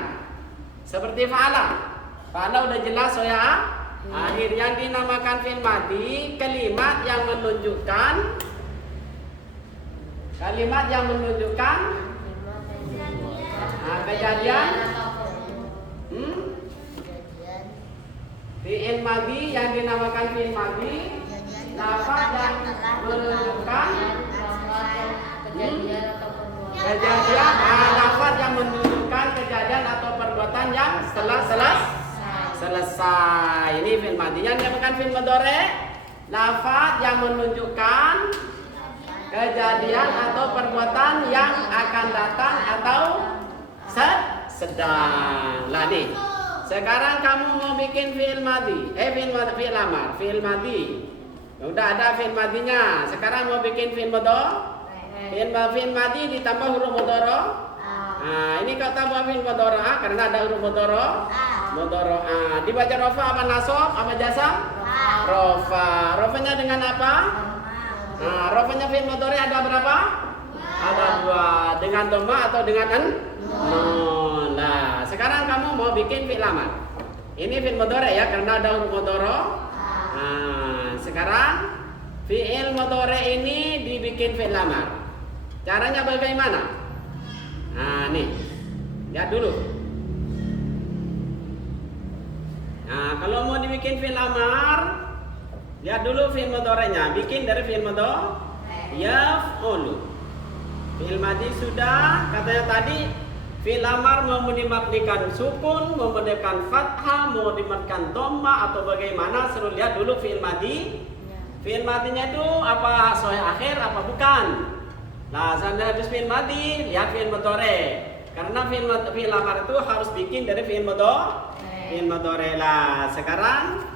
Seperti fa'ala. Pada udah jelas so ya. Akhir yang dinamakan fi'il madhi kalimat yang menunjukkan kejadian. Fi'il madhi yang dinamakan fi'il madhi lafaz yang menunjukkan kejadian, lafaz yang menunjukkan kejadian atau perbuatan yang setelah selesai. Ini fi'il madhi. Yang dinamakan fi'il mudhari lafaz yang menunjukkan kejadian atau perbuatan yang akan datang atau sedang. Lah nih. Sekarang kamu mau bikin fi'il madhi. Fi'il amar, fi'il madhi. Udah ada fi'il madhinya. Sekarang mau bikin fi'il mudhari. Fi'il madhi ditambah huruf mudhari. Nah, ini kau tambah fi'il mudhari karena ada huruf mudhari. Dibaca rafa apa nasab apa jazm? Rafa. Rafanya dengan apa? Nah, rafanya fi'il mudhari ada berapa? Ada 2. Dengan dhamma atau dengan nun. Nah, sekarang kamu mau bikin fi'il amar. Ini fi'il mudhari ya karena ada huruf mudhari. Nah, sekarang fi'il mudhari ini dibikin fi'il amar. Caranya bagaimana? Nah, nih. Lihat dulu. Nah, kalau mau dibikin fi'il amar, lihat dulu fi'il mudhari'nya. Bikin dari fi'il mudhari yaf'ulu. Fi'il madhi sudah, katanya tadi fi'il amar mau dimabnikan sukun, mau dimabnikan fathah, mau dimabnikan dhamma atau bagaimana? Suruh lihat dulu fi'il madhi. Fi'il madhinya itu apa sahih akhir apa bukan? Nah, sampai habis fi'il madhi, lihat fi'il mudhari. Karena fi'il amar itu harus bikin dari fi'il mudhari. Lah, sekarang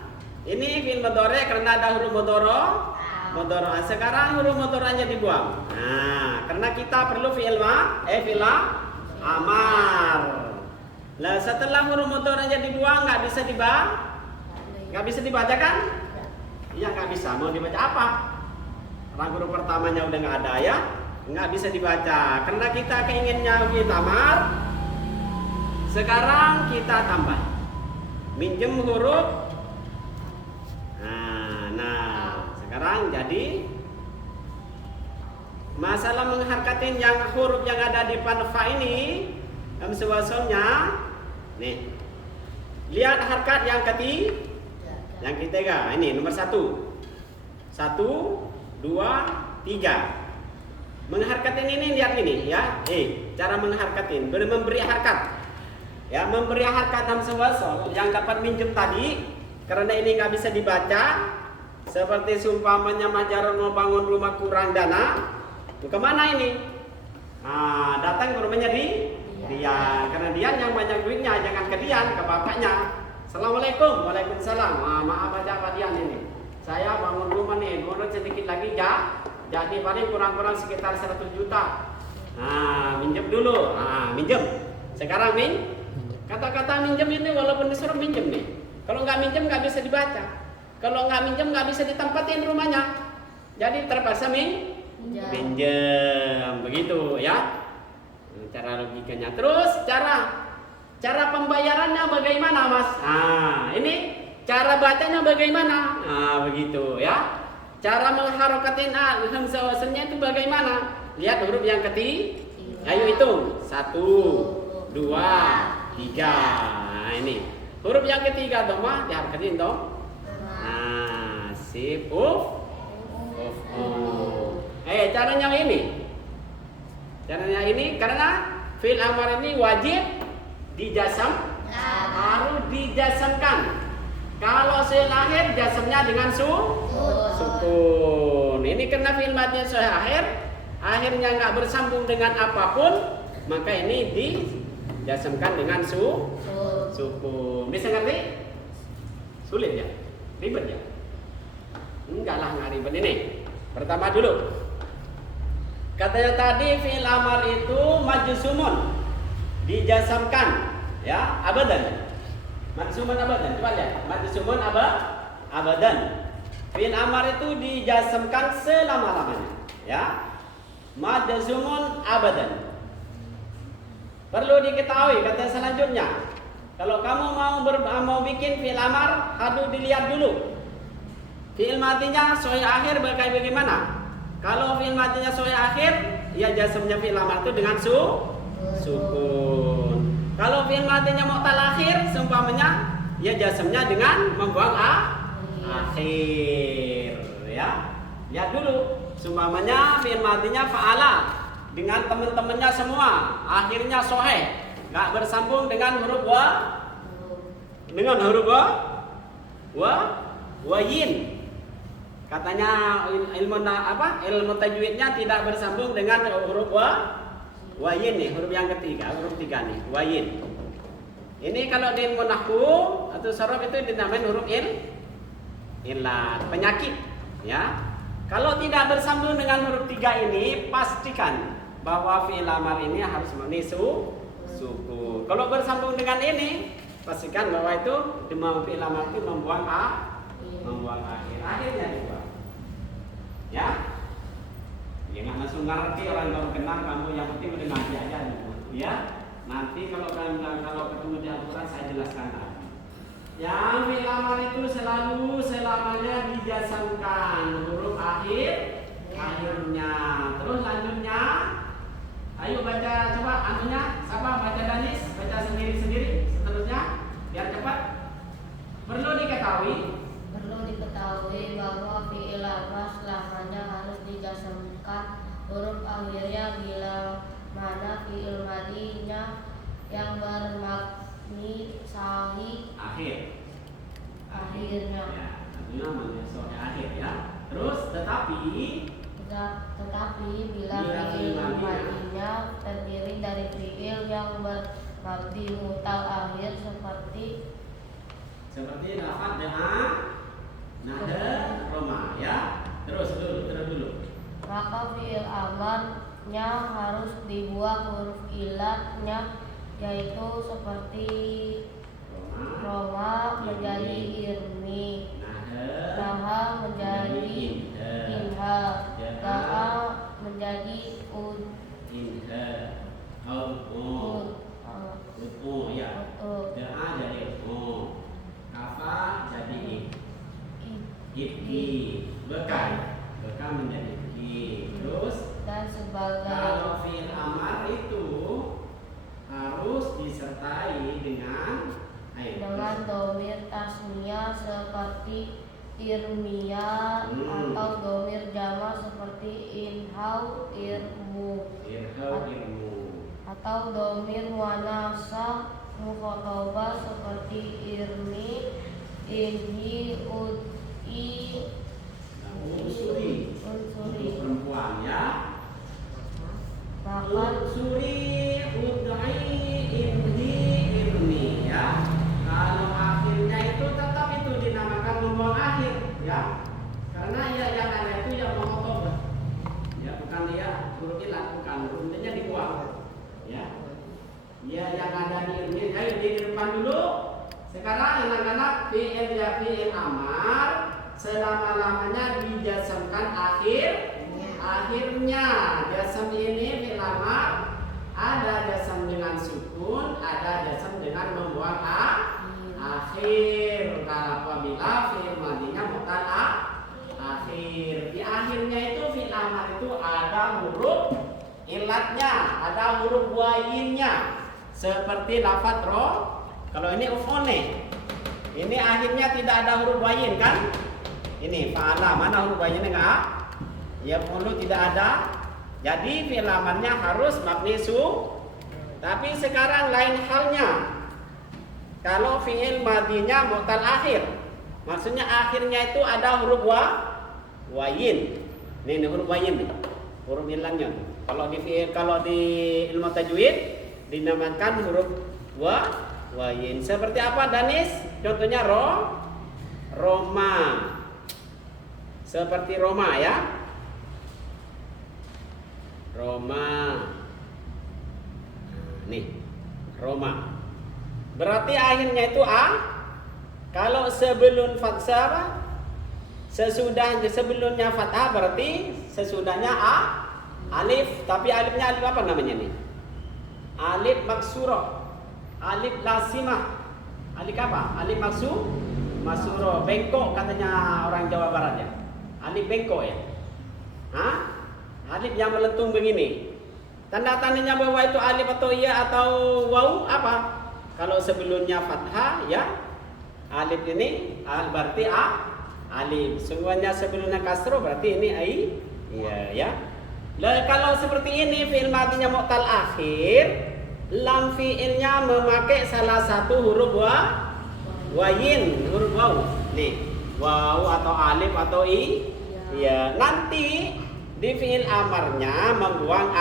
ini fi'il mudhari karena ada huruf mudhari. Sekarang huruf mudhari'nya dibuang. Nah, karena kita perlu fi'il amar. Lah, setelah huruf mudhari'nya dibuang nggak bisa dibaca kan? Iya, nggak bisa. Mau dibaca apa? Karena huruf pertamanya udah nggak ada ya, nggak bisa dibaca. Karena kita keinginnya fi'il amar. Sekarang kita tambah minjem huruf. Sekarang jadi masalah mengharkatin yang huruf yang ada di depan fa ini hamzah wasalnya. Nih, lihat harkat yang ketiga. Ini nomor 1, 2, 3. Mengharkatin ini lihat ini ya. Cara mengharkatin, memberi harkat. Ya, memberi harkat hamzah wasal yang dapat minjem tadi karena ini nggak bisa dibaca. Seperti seumpamanya Majarun mau bangun rumah kurang dana, itu kemana ini? Nah, datang ke rumahnya Dian, karena Dian yang banyak duitnya, jangan ke Dian, ke bapaknya. Assalamualaikum, waalaikumsalam. Maaf aja Pak Dian ini. Saya bangun rumah nih, menurut sedikit lagi jadi paling kurang-kurang sekitar 100 juta. Nah, minjem dulu. Minjem. Sekarang kata-kata minjem ini walaupun disuruh minjem nih. Kalau nggak minjem nggak bisa dibaca. Kalau nggak minjem nggak bisa ditempatin rumahnya, jadi terpaksa minjem, begitu ya. Cara logikanya. Terus cara pembayarannya bagaimana, Mas? Ini cara bacanya bagaimana? Begitu ya. Cara mengharokatin hamzah wasalnya itu bagaimana? Lihat huruf yang ketiga. Ayo hitung. 1, 2, 3. Nah, ini huruf yang ketiga dhamma diharakatin dong. Sip, caranya ini. Caranya ini karena fi'il amar ini wajib dijazam, harus dijazamkan. Kalau fi'il akhir jazamnya dengan sukun. Ini karena fi'il madhi sahih akhir, akhirnya nggak bersambung dengan apapun, maka ini dijazamkan dengan sukun. Bisa ngerti? Sulit ya? Ribet ya? Enggak lah, nggak ribet. Ini pertama dulu, katanya tadi fi'il amar itu majzumun, dijazamkan ya, abadan. Majzumun abadan, coba lihat. Majzumun abadan. Fi'il amar itu dijazamkan selama-lamanya ya. Majzumun abadan. Perlu diketahui kata selanjutnya, Kalau kamu mau bikin fi'il amar, harus dilihat dulu. Fi'il madinya sahih akhir bagaimana? Kalau fi'il madinya sahih akhir, ya jasamnya fi'il amar itu dengan sukun. Kalau fi'il madinya mu'tal akhir, seumpamanya ya jasamnya dengan membuang akhir, ya. Lihat dulu, seumpamanya fi'il madinya fa'ala dengan teman-temannya semua, akhirnya sahih. Enggak bersambung dengan huruf wayin. Katanya ilmu tajwidnya tidak bersambung dengan huruf wayin nih, huruf yang ketiga, huruf 3 nih, wayin. Ini kalau di ilmu nahwu atau sharaf itu dinamakan huruf illat, penyakit, ya. Kalau tidak bersambung dengan huruf 3 ini, pastikan bahwa fi'il amar ini harus mabni sukun. Kalau bersambung dengan ini, pastikan bahwa itu fi'il amar itu membuang akhir. Akhirnya dibuang. Ya. Jangan langsung ngerti orang baru kenal kamu, yang penting udah ngaji aja gitu. Ya. Nanti kalau ketemu di Al-Qur'an saya jelaskan lagi. Yang fi'il amar itu selamanya dijasamkan huruf akhirnya. Terus lanjutnya, ayo baca coba anunya, siapa baca Danis, baca sendiri-sendiri seterusnya biar cepat. Perlu diketahui bahwa fi'il amar selamanya harus dijasamkan huruf akhirnya bila mana fi'il madinya yang bermakni sahih akhirnya. Ya, artinya maksudnya akhir ya. Terus tetapi bila fi'il madinya terdiri dari fi'il yang bermabni mu'tal akhir seperti lafaz nada Roma ya. Terus dulu. Maka fi'il amarnya harus dibuang huruf ilatnya, yaitu seperti Roma menjadi irmi, Naha menjadi inha, Da'a menjadi inha, ya. Da'a jadi kafa jadi ibki, bekal menjadi ibki. Terus dan sebagai kalau fi'il amar itu harus disertai dengan domir tasniyah seperti irmiya atau domir jama seperti irhau irmu atau domir muannasah mukhatabah seperti irmi inhi unsuri untuk perempuan ya. Unsuri udai irni ya. Kalau akhirnya itu tetap itu dinamakan membuang akhir ya. Karena ya yang ada itu yang mengotobah. Ya bukan dia huruf ilat, bukan hurufnya dibuang. Ya. Ya yang ada di irni, ayo di depan dulu. Sekarang anak-anak fi'il amar selama-lamanya dijasamkan akhirnya. Jasam ini fi'il amar ada jasam dengan sukun, ada jasam dengan membuang akhir. Kalau apabila fi'il madinya mu'tal akhir. Di akhirnya itu fi'il amar itu ada huruf ilatnya, ada huruf wayinnya. Seperti lafaz kalau ini ufone. Ini akhirnya tidak ada huruf wayin kan? Ini fa'ala, mana huruf wayinnya enggak? Ya perlu tidak ada. Jadi fi'il amarnya harus mabni Tapi sekarang lain halnya. Kalau fi'il madinya mu'tal akhir, maksudnya akhirnya itu ada huruf wayin. Ini huruf wayin nih. Huruf ilangnya. Kalau di ilmu tajwid dinamakan huruf wayin. Seperti apa Danis? Contohnya Roma. Seperti Roma ya. Roma. Nih, Roma. Berarti akhirnya itu Kalau sebelum fathah, sebelumnya fathah berarti sesudahnya alif. Tapi alifnya alif apa namanya nih? Alif maksurah, alif lasimah. Alik apa? Alik masuro. Bengkok katanya orang Jawa Barat ya. Alik bengkok ya. Hah? Alif yang melentung begini. Tanda-tandanya bahwa itu alif atau iya atau waw apa? Kalau sebelumnya fathah ya alif ini berarti alif. Semuanya sebelumnya kasroh berarti ini ai. Iya ya. Lah kalau seperti ini fi'il madinya mu'tal akhir, lam fi'ilnya memakai salah satu huruf wayin, huruf waw. Nih, waw atau alif atau i. Iya, nanti di fi'il amarnya membuang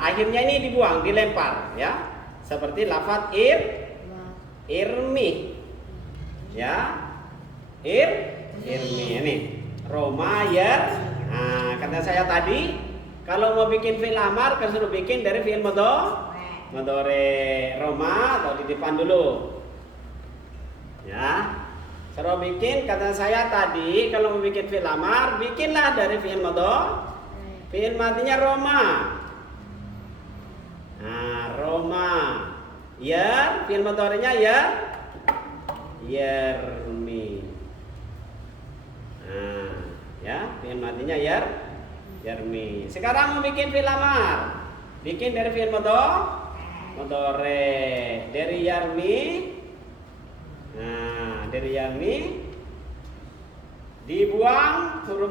akhirnya ini dibuang, dilempar ya. Seperti lafaz irmi. Ya. Irmi ini. Roma kata saya tadi kalau mau bikin fi'il amar kan suruh bikin dari fi'il mudhari Roma atau di depan dulu. Ya. Suruh bikin kata saya tadi kalau mau bikin fi'il amar bikinlah dari fi'il mudhari. Fi'il madinya Roma. Roma. Ya, fi'il mudhari'nya yarmi. Ya, fi'il madinya yarmi. Sekarang mau bikin fi'il amar. Bikin dari fi'il mudhari. Dari yarmi. Dari yarmi dibuang huruf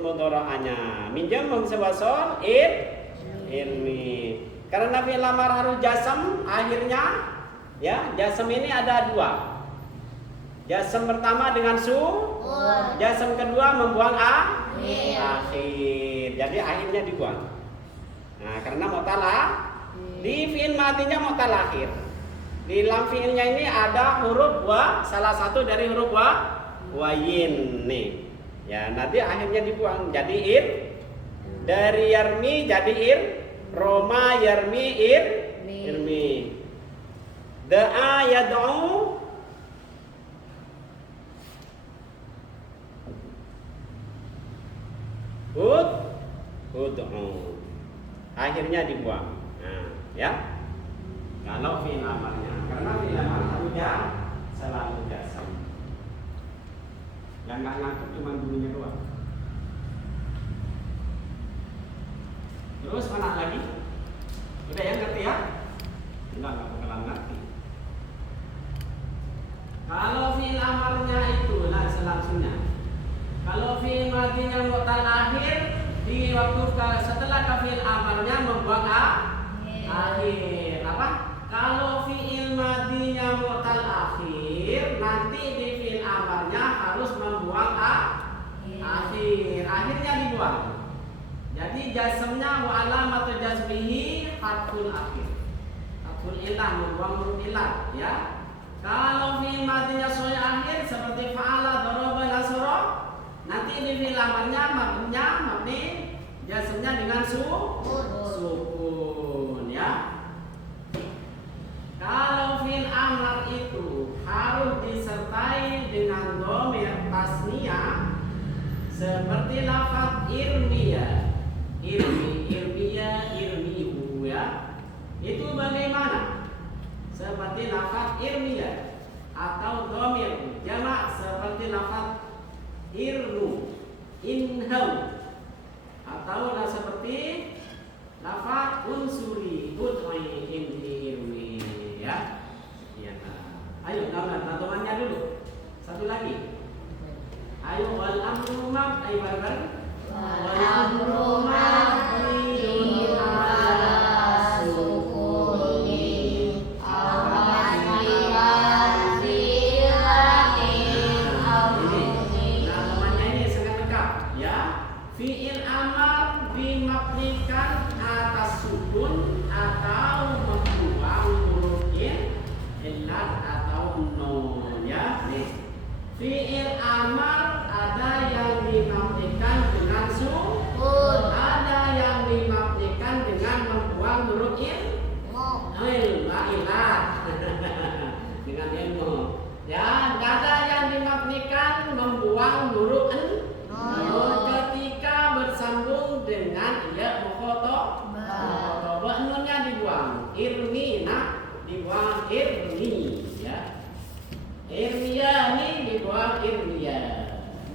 mudhari'anya. Minjam wasol irmi. Karena fi'il amar harus jasam akhirnya ya, jasam ini ada dua. Jasam pertama dengan jasam kedua membuang akhir. Jadi akhirnya dibuang. Nah, karena mu'tal di fi'il madinya mu'tal akhir. Di lam fi'ilnya ini ada huruf salah satu dari huruf wayin nih. Ya, nanti akhirnya dibuang jadi dari yarmi jadi Roma yarmi irmi. Da'a yad'u ud'u. Akhirnya dibuang. Nah, ya. Kalau fi'il amarnya, karena fi'il amar harusnya selalu jasam. Yang nggak ngangkut cuma bunyinya doang. Terus mana lagi? Udah ya, ngerti ya? Enggak bakalan ngerti. Kalau fi'il amarnya itu selangsungnya. Kalau fi'il madinya mu'tal akhir di waktu setelah fi'il amarnya membuang akhir. Apa? Kalau fi'il madinya mu'tal akhir nanti di fi'il amarnya harus membuang akhir. Akhirnya dibuang. Jadi jasamnya wa alamatu jazmihi harful akhir. Harful ilah membuang huruf ilah ya. Kalau fi'il madinya soi akhir seperti fa'ala, daraba, nasara, nanti di fi'il amarnya mabni jasamnya dengan sukun ya. Kalau fi'il amar itu harus disertai dengan dhamir tasniyah seperti lafaz irmiya. Irmiya, irmihu ya. Itu bagaimana? Seperti lafaz irmiya atau dhamir jamak seperti lafaz irnu, inhau atau seperti lafaz unsuri, ud'i, irmi ya. Ya. Ayo tantangannya dulu. Satu lagi. Ayo wal amru ma ayo bareng. Wal amru mabniyun ala sukuni awasilan fi'il amri. Namanya ini sangat lengkap ya. Fi'il amar dimabnikan atas sukun atau membuang huruf illat atau nun ya. Nih. Fi'il amar ada yang dimabnikan Irmi, ya. Irmiya ini dibuang Irmiya.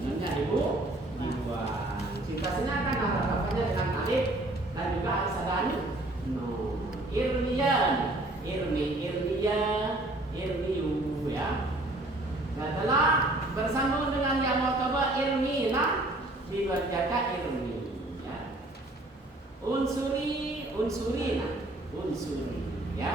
Namanya dibuang. Situasinya kan harapannya dengan alif dan juga alif sadani. No. Irmiya, Irmiya, Irmiyu, ya. Nah, telah bersambung dengan yang mutaba Irmina dibaca Irmi, ya. Unsuri, ya.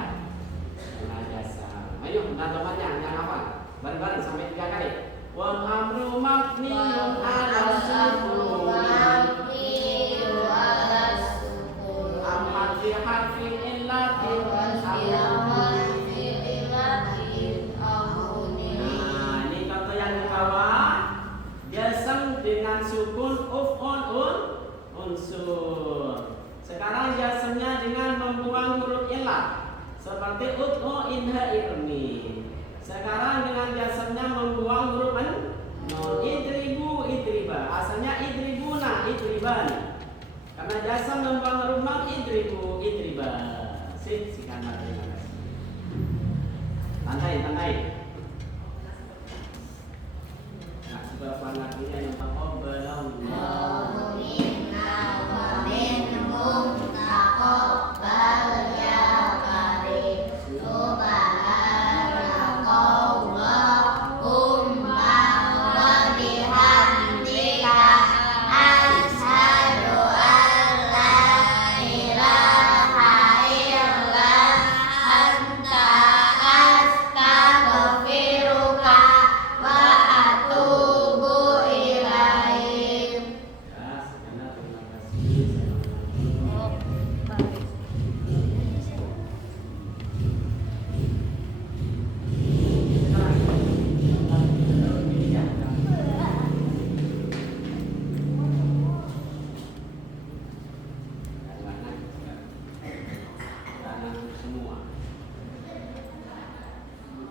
Nah, jasa. Ayo, teman-temannya yang hafal. Bareng-bareng sampai 3 kali. Wal amru mabniyun ala sukun. Amad fi harfi illati Nah, ini contoh yang di bawah. Jasam dengan sukun unsur. Sekarang jasamnya dengan membuang huruf illat. Seperti ut'u inha irmi. Sekarang dengan jasamnya membuang huruf no, idribu idriba. Asalnya idribuna idribani. Karena jasam membuang huruf no, idribu idriba. Sip, terima kasih. Tandai. Nah, seberapa lagi yang taqabbalallahu semua.